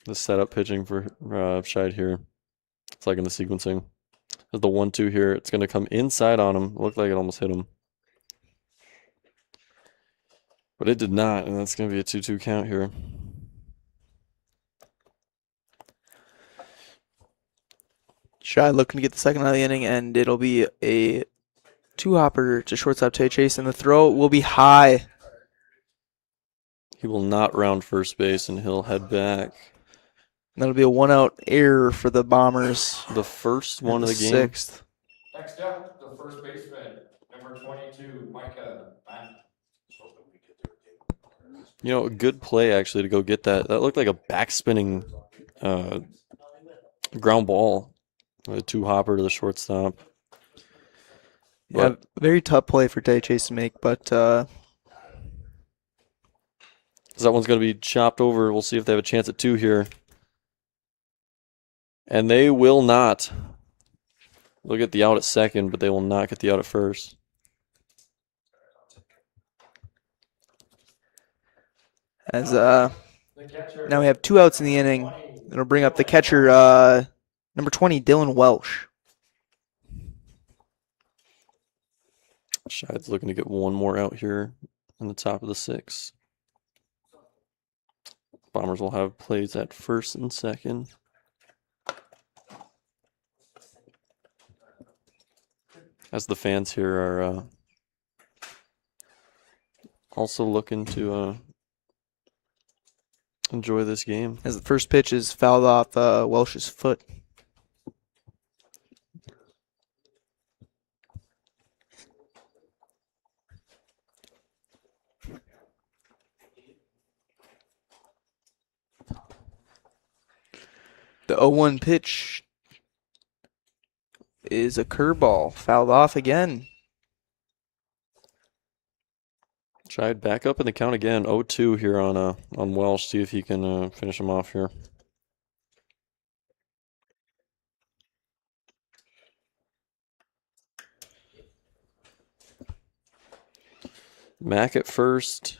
this setup pitching for Scheid here. It's liking the sequencing. There's the 1-2 here. It's going to come inside on him. Looked like it almost hit him. But it did not, and that's going to be a 2-2 count here. Scheid looking to get the second out of the inning, and it'll be a 2-hopper to shortstop Tate Chase, and the throw will be high. He will not round first base, and he'll head back. And that'll be a 1-out error for the Bombers. The first one of the game. 6th. Next up, the first baseman, number 22, Micah. You know, a good play actually to go get that. That looked like a back-spinning ground ball. A 2-hopper to the shortstop. Yeah, very tough play for Tate Chase to make, but that one's going to be chopped over. We'll see if they have a chance at 2 here. And they will not. They'll get the out at second, but they will not get the out at first. As now we have 2 outs in the inning. It'll bring up the catcher, number 20, Dylan Welsh. Scheid's looking to get one more out here in the top of the 6th. Bombers will have plays at first and second. As the fans here are also looking to enjoy this game. As the first pitch is fouled off Welsh's foot. The 0-1 pitch is a curveball, fouled off again. Scheid back up in the count again. 0-2 here on Welsh. See if he can finish him off here. Mack at first.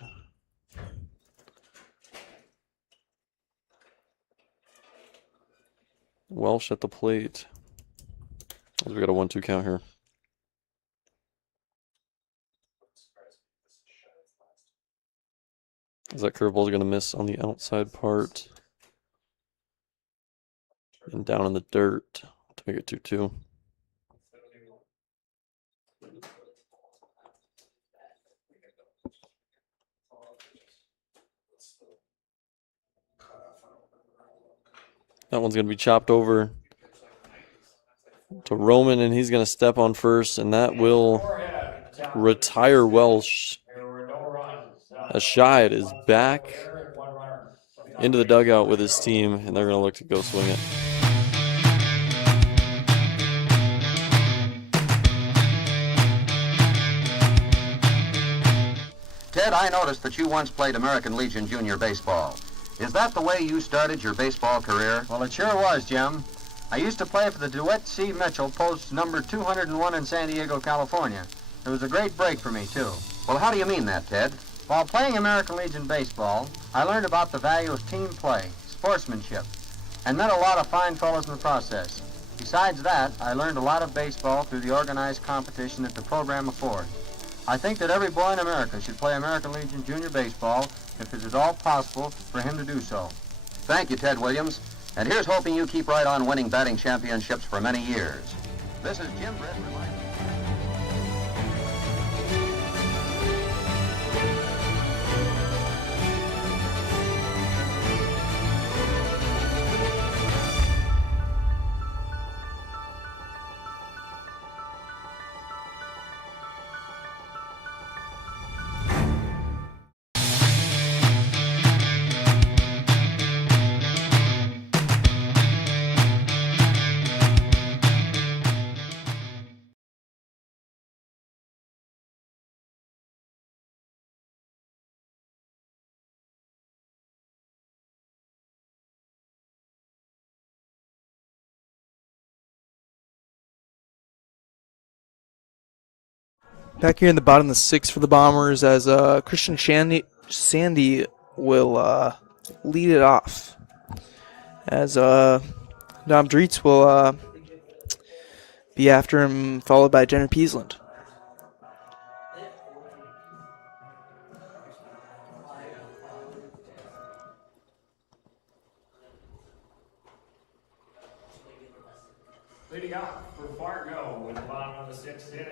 Welsh at the plate. As we got a 1-2 count here. As that curveball is going to miss on the outside part. And down in the dirt to make it 2-2. That one's going to be chopped over to Roman, and he's going to step on first, and that will Moorhead attacked retire Welsh. There were no runs. Ashide is back There and one runner. into the dugout with his team, and they're going to look to go swing it. Ted, I noticed that you once played American Legion Junior Baseball. Is that the way you started your baseball career? Well, it sure was, Jim. I used to play for the DeWitt C. Mitchell, post number 201 in San Diego, California. It was a great break for me, too. Well, how do you mean that, Ted? While playing American Legion baseball, I learned about the value of team play, sportsmanship, and met a lot of fine fellows in the process. Besides that, I learned a lot of baseball through the organized competition that the program affords. I think that every boy in America should play American Legion Junior Baseball if it is at all possible for him to do so. Thank you, Ted Williams. And here's hoping you keep right on winning batting championships for many years. This is Jim Britt reminding you. Back here in the bottom of the sixth for the Bombers as Christian Sandy will lead it off. As Dom Dreitz will be after him, followed by Jenner Peasland. Leading off for Fargo in the bottom of the sixth inning.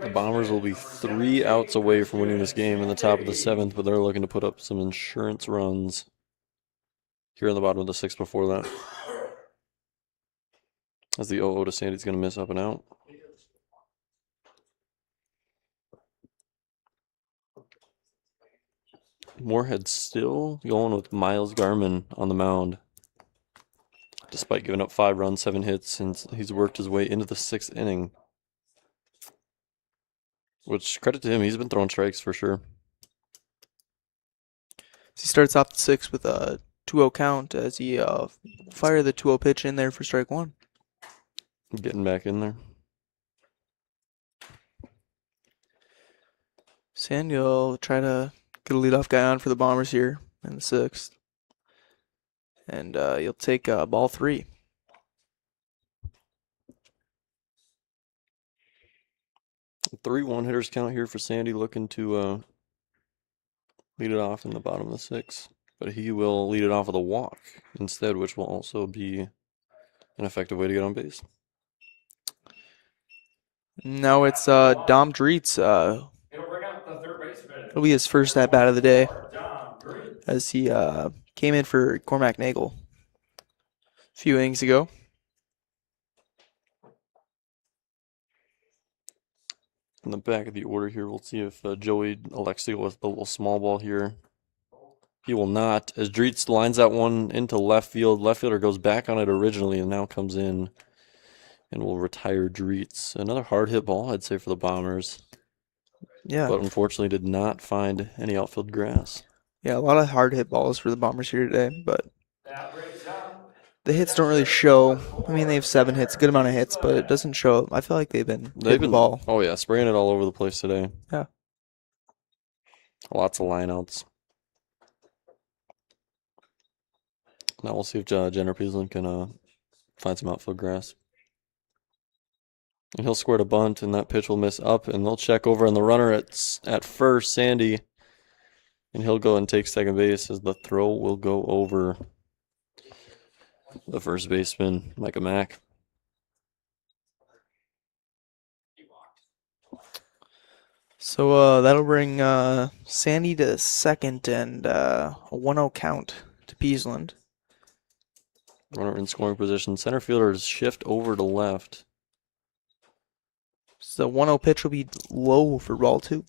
The Bombers will be 3 outs away from winning this game in the top of the 7th, but they're looking to put up some insurance runs here in the bottom of the 6th before that. As the 0-0 to Sandy's going to miss up and out. Moorhead still going with Miles Garman on the mound. Despite giving up 5 runs, 7 hits, since he's worked his way into the 6th inning. Which, credit to him, he's been throwing strikes for sure. He starts off the 6th with a 2-0 count as he fired the 2-0 pitch in there for strike 1. Getting back in there. Sandy will try to get a leadoff guy on for the Bombers here in the 6th. And you'll take ball 3. Three one-hitters count here for Sandy, looking to lead it off in the bottom of the 6th. But he will lead it off with a walk instead, which will also be an effective way to get on base. Now it's Dom Dreitz. It'll be his first at-bat of the day as he came in for Cormac Nagel a few innings ago. In the back of the order here, we'll see if Joey elects to go with the little small ball here. He will not, as Dreitz lines that one into left field. Left fielder goes back on it originally and now comes in and will retire Dreitz. Another hard hit ball, I'd say, for the Bombers. Yeah. But unfortunately did not find any outfield grass. Yeah, a lot of hard hit balls for the Bombers here today, but the hits don't really show. I mean, they have 7 hits, good amount of hits, but it doesn't show. I feel like they've been hitting the ball. Oh yeah, spraying it all over the place today. Yeah. Lots of lineouts. Now we'll see if Jenner Peasland can find some outfield grass. And he'll square a bunt, and that pitch will miss up, and they'll check over on the runner at first, Sandy. And he'll go and take second base as the throw will go over the first baseman, Micah Mack. So that'll bring Sandy to second and a 1-0 count to Peasland. Runner in scoring position. Center fielders shift over to left. So the 1-0 pitch will be low for ball 2.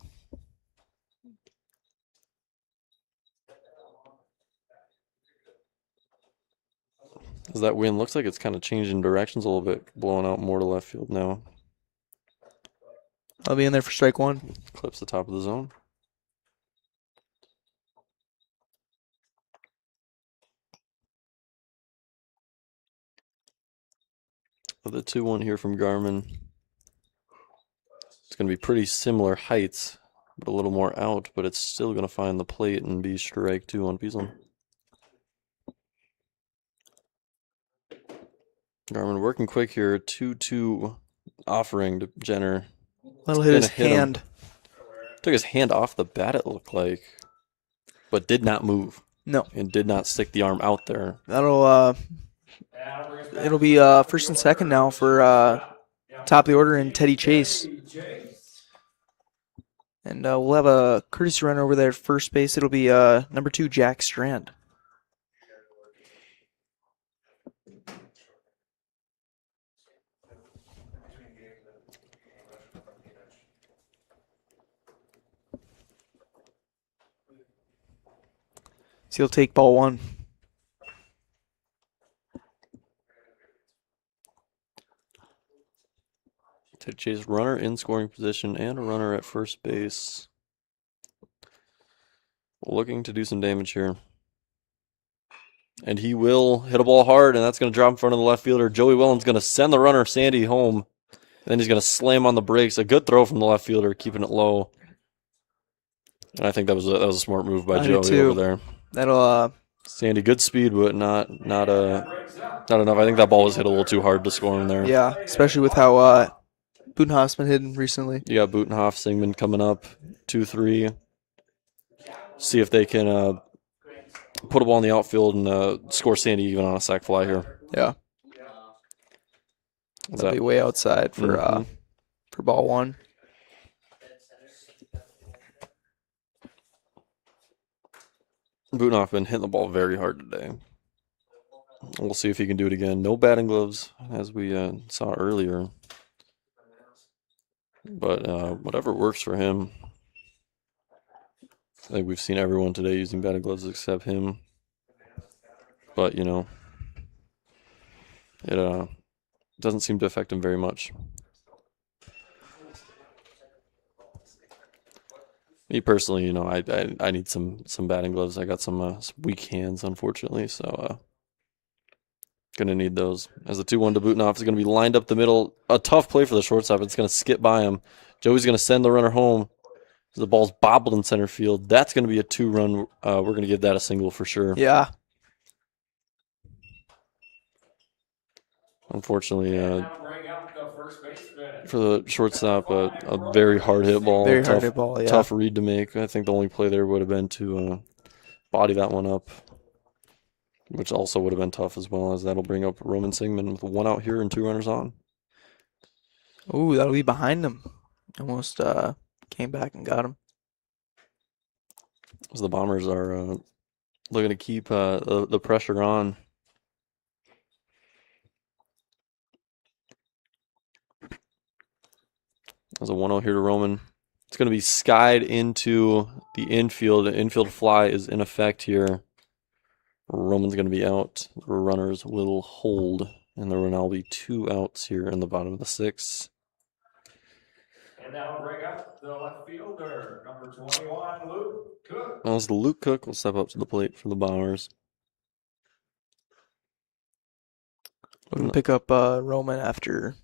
As that wind looks like it's kind of changing directions a little bit, blowing out more to left field now. I'll be in there for strike 1. Clips the top of the zone. The 2-1 here from Garmin. It's going to be pretty similar heights, but a little more out, but it's still going to find the plate and be strike 2 on Beasley. Garmin working quick here. 2-2 offering to Jenner. That'll hit his hand. Took his hand off the bat, it looked like, but did not move. No. And did not stick the arm out there. That'll it'll be first and second now for top of the order in Teddy Chase. And we'll have a courtesy runner over there at first base. It'll be number 2, Jack Strand. So he'll take ball 1. Teddy Chase, runner in scoring position and a runner at first base. Looking to do some damage here. And he will hit a ball hard, and that's going to drop in front of the left fielder. Joey Willen's going to send the runner, Sandy, home. And then he's going to slam on the brakes. A good throw from the left fielder, keeping it low. And I think that was a smart move by Joey over there. That'll Sandy, good speed, but not enough. I think that ball was hit a little too hard to score in there. Yeah, especially with how Butenhoff's been hitting recently. You got Butenhoff, Singman coming up, 2-3. See if they can put a ball in the outfield and score Sandy even on a sac fly here. Yeah. That'll be way outside for ball 1. Butenhoff been hitting the ball very hard today. We'll see if he can do it again. No batting gloves, as we saw earlier. But whatever works for him. I think we've seen everyone today using batting gloves except him. But, you know, it doesn't seem to affect him very much. Me personally, you know, I need some batting gloves. I got some weak hands, unfortunately, so gonna need those. As the 2-1 to Butenhoff is gonna be lined up the middle. A tough play for the shortstop. It's gonna skip by him. Joey's gonna send the runner home. The ball's bobbled in center field. That's gonna be a 2-run. We're gonna give that a single for sure. Yeah. Unfortunately, for the shortstop, a very hard hit ball. Very hard hit ball, yeah. Tough read to make. I think the only play there would have been to body that one up, which also would have been tough as well, as that'll bring up Roman Singman with 1 out here and 2 runners on. Ooh, that'll be behind him. Almost came back and got him. As the Bombers are looking to keep the pressure on. There's a 1-0 here to Roman. It's going to be skied into the infield. The infield fly is in effect here. Roman's going to be out. The runners will hold. And there will now be 2 outs here in the bottom of the 6th. And that'll bring up the left fielder, number 21, Luke Cook. As the Luke Cook will step up to the plate for the Bombers. We're going to pick up Roman after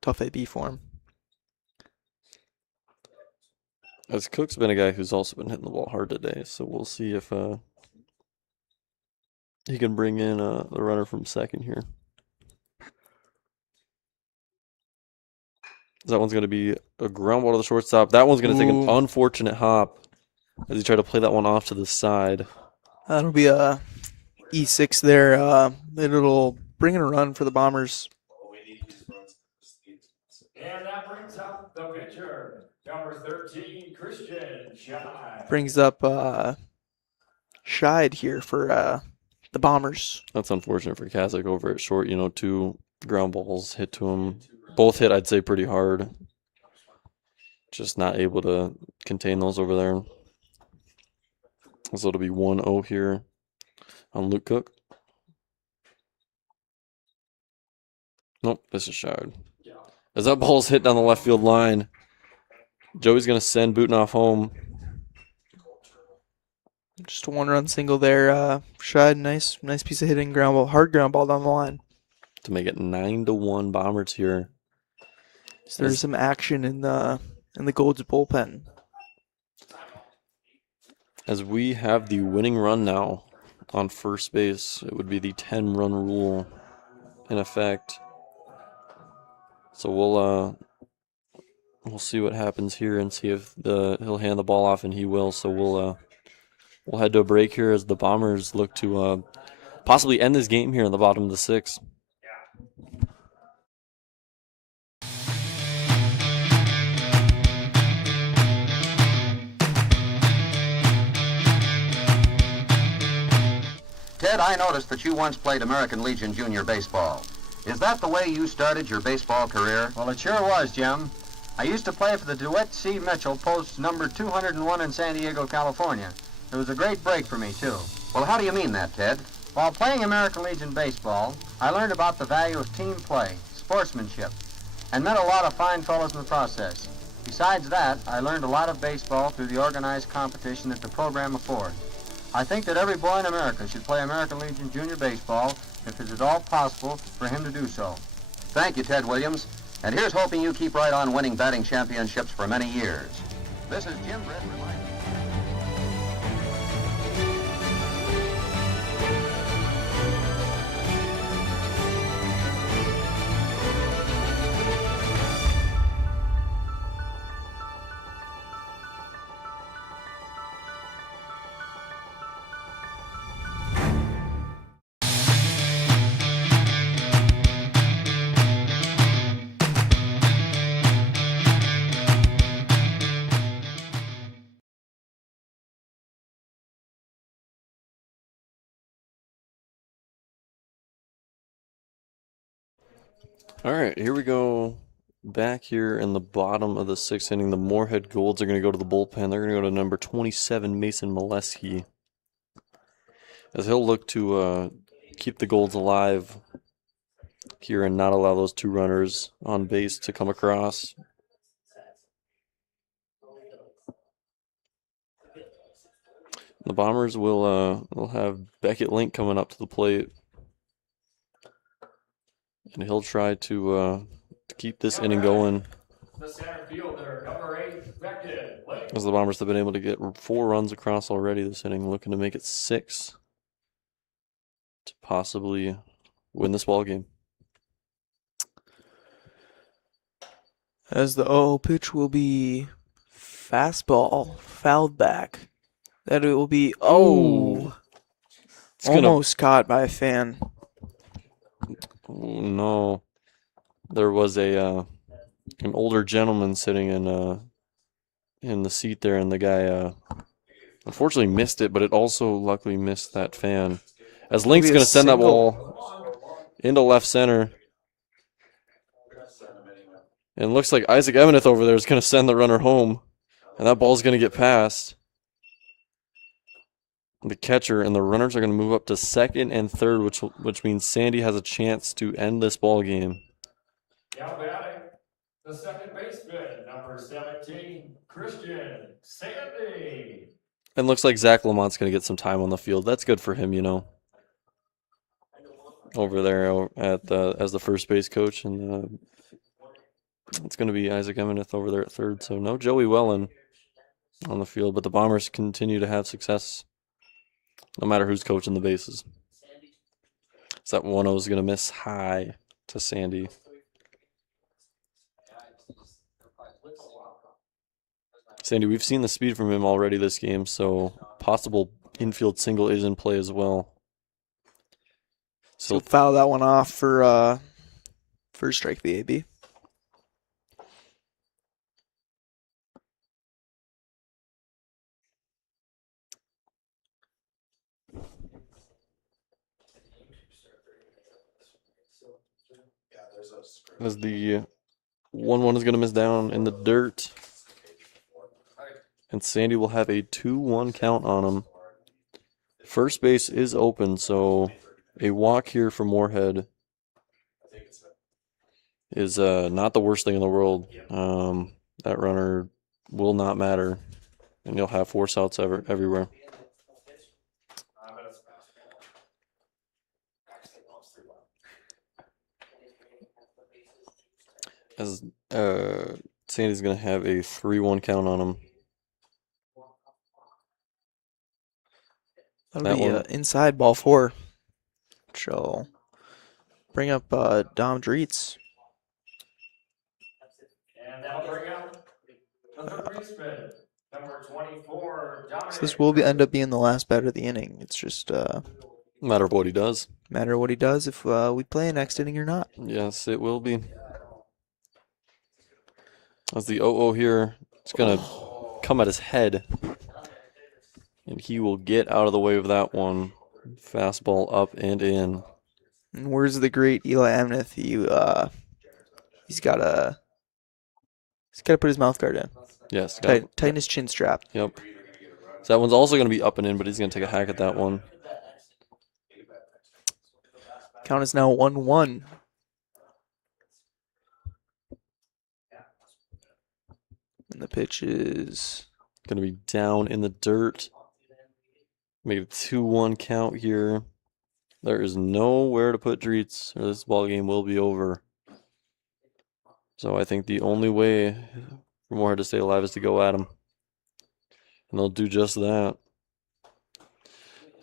tough AB for him. As Cook's been a guy who's also been hitting the ball hard today, so we'll see if he can bring in the runner from second here. That one's going to be a ground ball to the shortstop. That one's going to take an unfortunate hop as he tried to play that one off to the side. That'll be a E6 there. It'll bring in a run for the Bombers. And that brings up the pitcher, number 13, Christian Scheid. Brings up Scheid here for the Bombers. That's unfortunate for Kasich over at short. You know, 2 ground balls hit to him. Both hit, I'd say, pretty hard. Just not able to contain those over there. So it'll be 1-0 here on Luke Cook. Nope, this is Shard. As that ball's hit down the left field line, Joey's going to send Butenhoff home. Just a 1-run single there. Shad, nice piece of hitting, ground ball, hard ground ball down the line. To make it 9-1 Bombers here. So there's some action in the Gold's bullpen. As we have the winning run now on first base, it would be the 10-run rule in effect. So we'll see what happens here and see if he'll hand the ball off, and he will. So we'll head to a break here as the Bombers look to possibly end this game here in the bottom of the 6th. Ted, I noticed that you once played American Legion Junior Baseball. Is that the way you started your baseball career? Well, it sure was, Jim. I used to play for the DeWitt C. Mitchell, post number 201 in San Diego, California. It was a great break for me, too. Well, how do you mean that, Ted? While playing American Legion Baseball, I learned about the value of team play, sportsmanship, and met a lot of fine fellows in the process. Besides that, I learned a lot of baseball through the organized competition that the program affords. I think that every boy in America should play American Legion Junior Baseball if it is at all possible for him to do so. Thank you, Ted Williams. And here's hoping you keep right on winning batting championships for many years. This is Jim Britt reminding All right, here we go. Back here in the bottom of the 6th inning, the Moorhead Golds are going to go to the bullpen. They're going to go to number 27, Mason Molesky, as he'll look to keep the Golds alive here and not allow those 2 runners on base to come across. The Bombers will have Beckett Link coming up to the plate, and he'll try to keep this inning going. The center fielder, number 8, Beckett Link. As the Bombers have been able to get 4 runs across already this inning, looking to make it 6 to possibly win this ball game. As the 0 pitch will be fastball, fouled back. That it will be, It's gonna, almost caught by a fan. oh, no. There was an older gentleman sitting in the seat there, and the guy unfortunately missed it, but it also luckily missed that fan. As Link's going to send that ball into left center. And it looks like Isaac Emineth over there is going to send the runner home. And that ball's going to get past the catcher, and the runners are going to move up to second and third, which means Sandy has a chance to end this ball game. Now batting, the second baseman, number 17, Christian Sandy. And looks like Zach Lamont's going to get some time on the field. That's good for him, you know. Over there as the first base coach, and it's going to be Isaac Emineth over there at third. So no Joey Wellen on the field, but the Bombers continue to have success no matter who's coaching the bases. So that 1-0 is going to miss high to Sandy. Sandy, we've seen the speed from him already this game, so possible infield single is in play as well. So foul that one off for strike the AB. As the 1-1 is going to miss down in the dirt. And Sandy will have a 2-1 count on him. First base is open, so a walk here for Moorhead is not the worst thing in the world. That runner will not matter, and you'll have force outs everywhere. As Sandy's going to have a 3-1 count on him. That'll be inside ball 4. Which will bring up Dom Dreets. And that'll bring up the third baseman, number 24, So this will end up being the last batter of the inning. It's just matter of what he does. Matter of what he does if we play next inning or not. Yes, it will be. As the 0-0 here, it's going to come at his head. And he will get out of the way of that one. Fastball up and in. And where's the great Eli Amneth? He's got to put his mouth guard in. Yes. Tighten his chin strap. Yep. So that one's also going to be up and in, but he's going to take a hack at that one. Count is now 1-1. And the pitch is going to be down in the dirt. Make it a 2-1 count here. There is nowhere to put Dreets, or this ball game will be over. So I think the only way for Moorhead to stay alive is to go at him. And they'll do just that.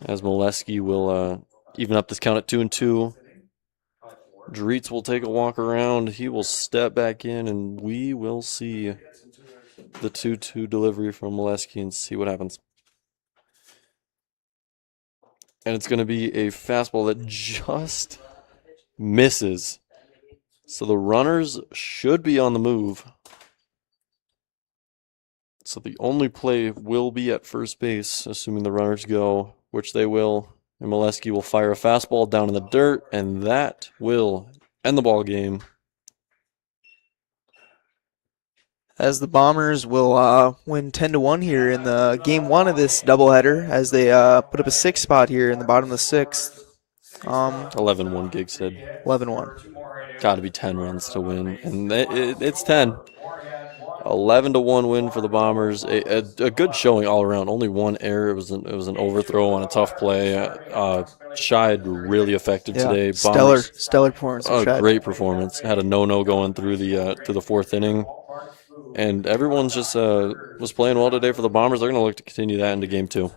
As Molesky will even up this count at 2-2. Dreets will take a walk around. He will step back in, and we will see the 2-2 delivery from Molesky and see what happens. And it's going to be a fastball that just misses. So the runners should be on the move. So the only play will be at first base, assuming the runners go, which they will. And Molesky will fire a fastball down in the dirt, and that will end the ball game. As the Bombers will win 10-1 here in the game 1 of this doubleheader, as they put up a 6 spot here in the bottom of the 6th. 11-1 Gig said. 11-1. Got to be 10 runs to win, and it's 10. 11-1 win for the Bombers. A good showing all around. Only one error. It was an overthrow on a tough play. Scheid really effective today. Stellar performance. Great performance. Had a no going through the 4th inning, and everyone's just was playing well today for the Bombers. They're going to look to continue that into game 2.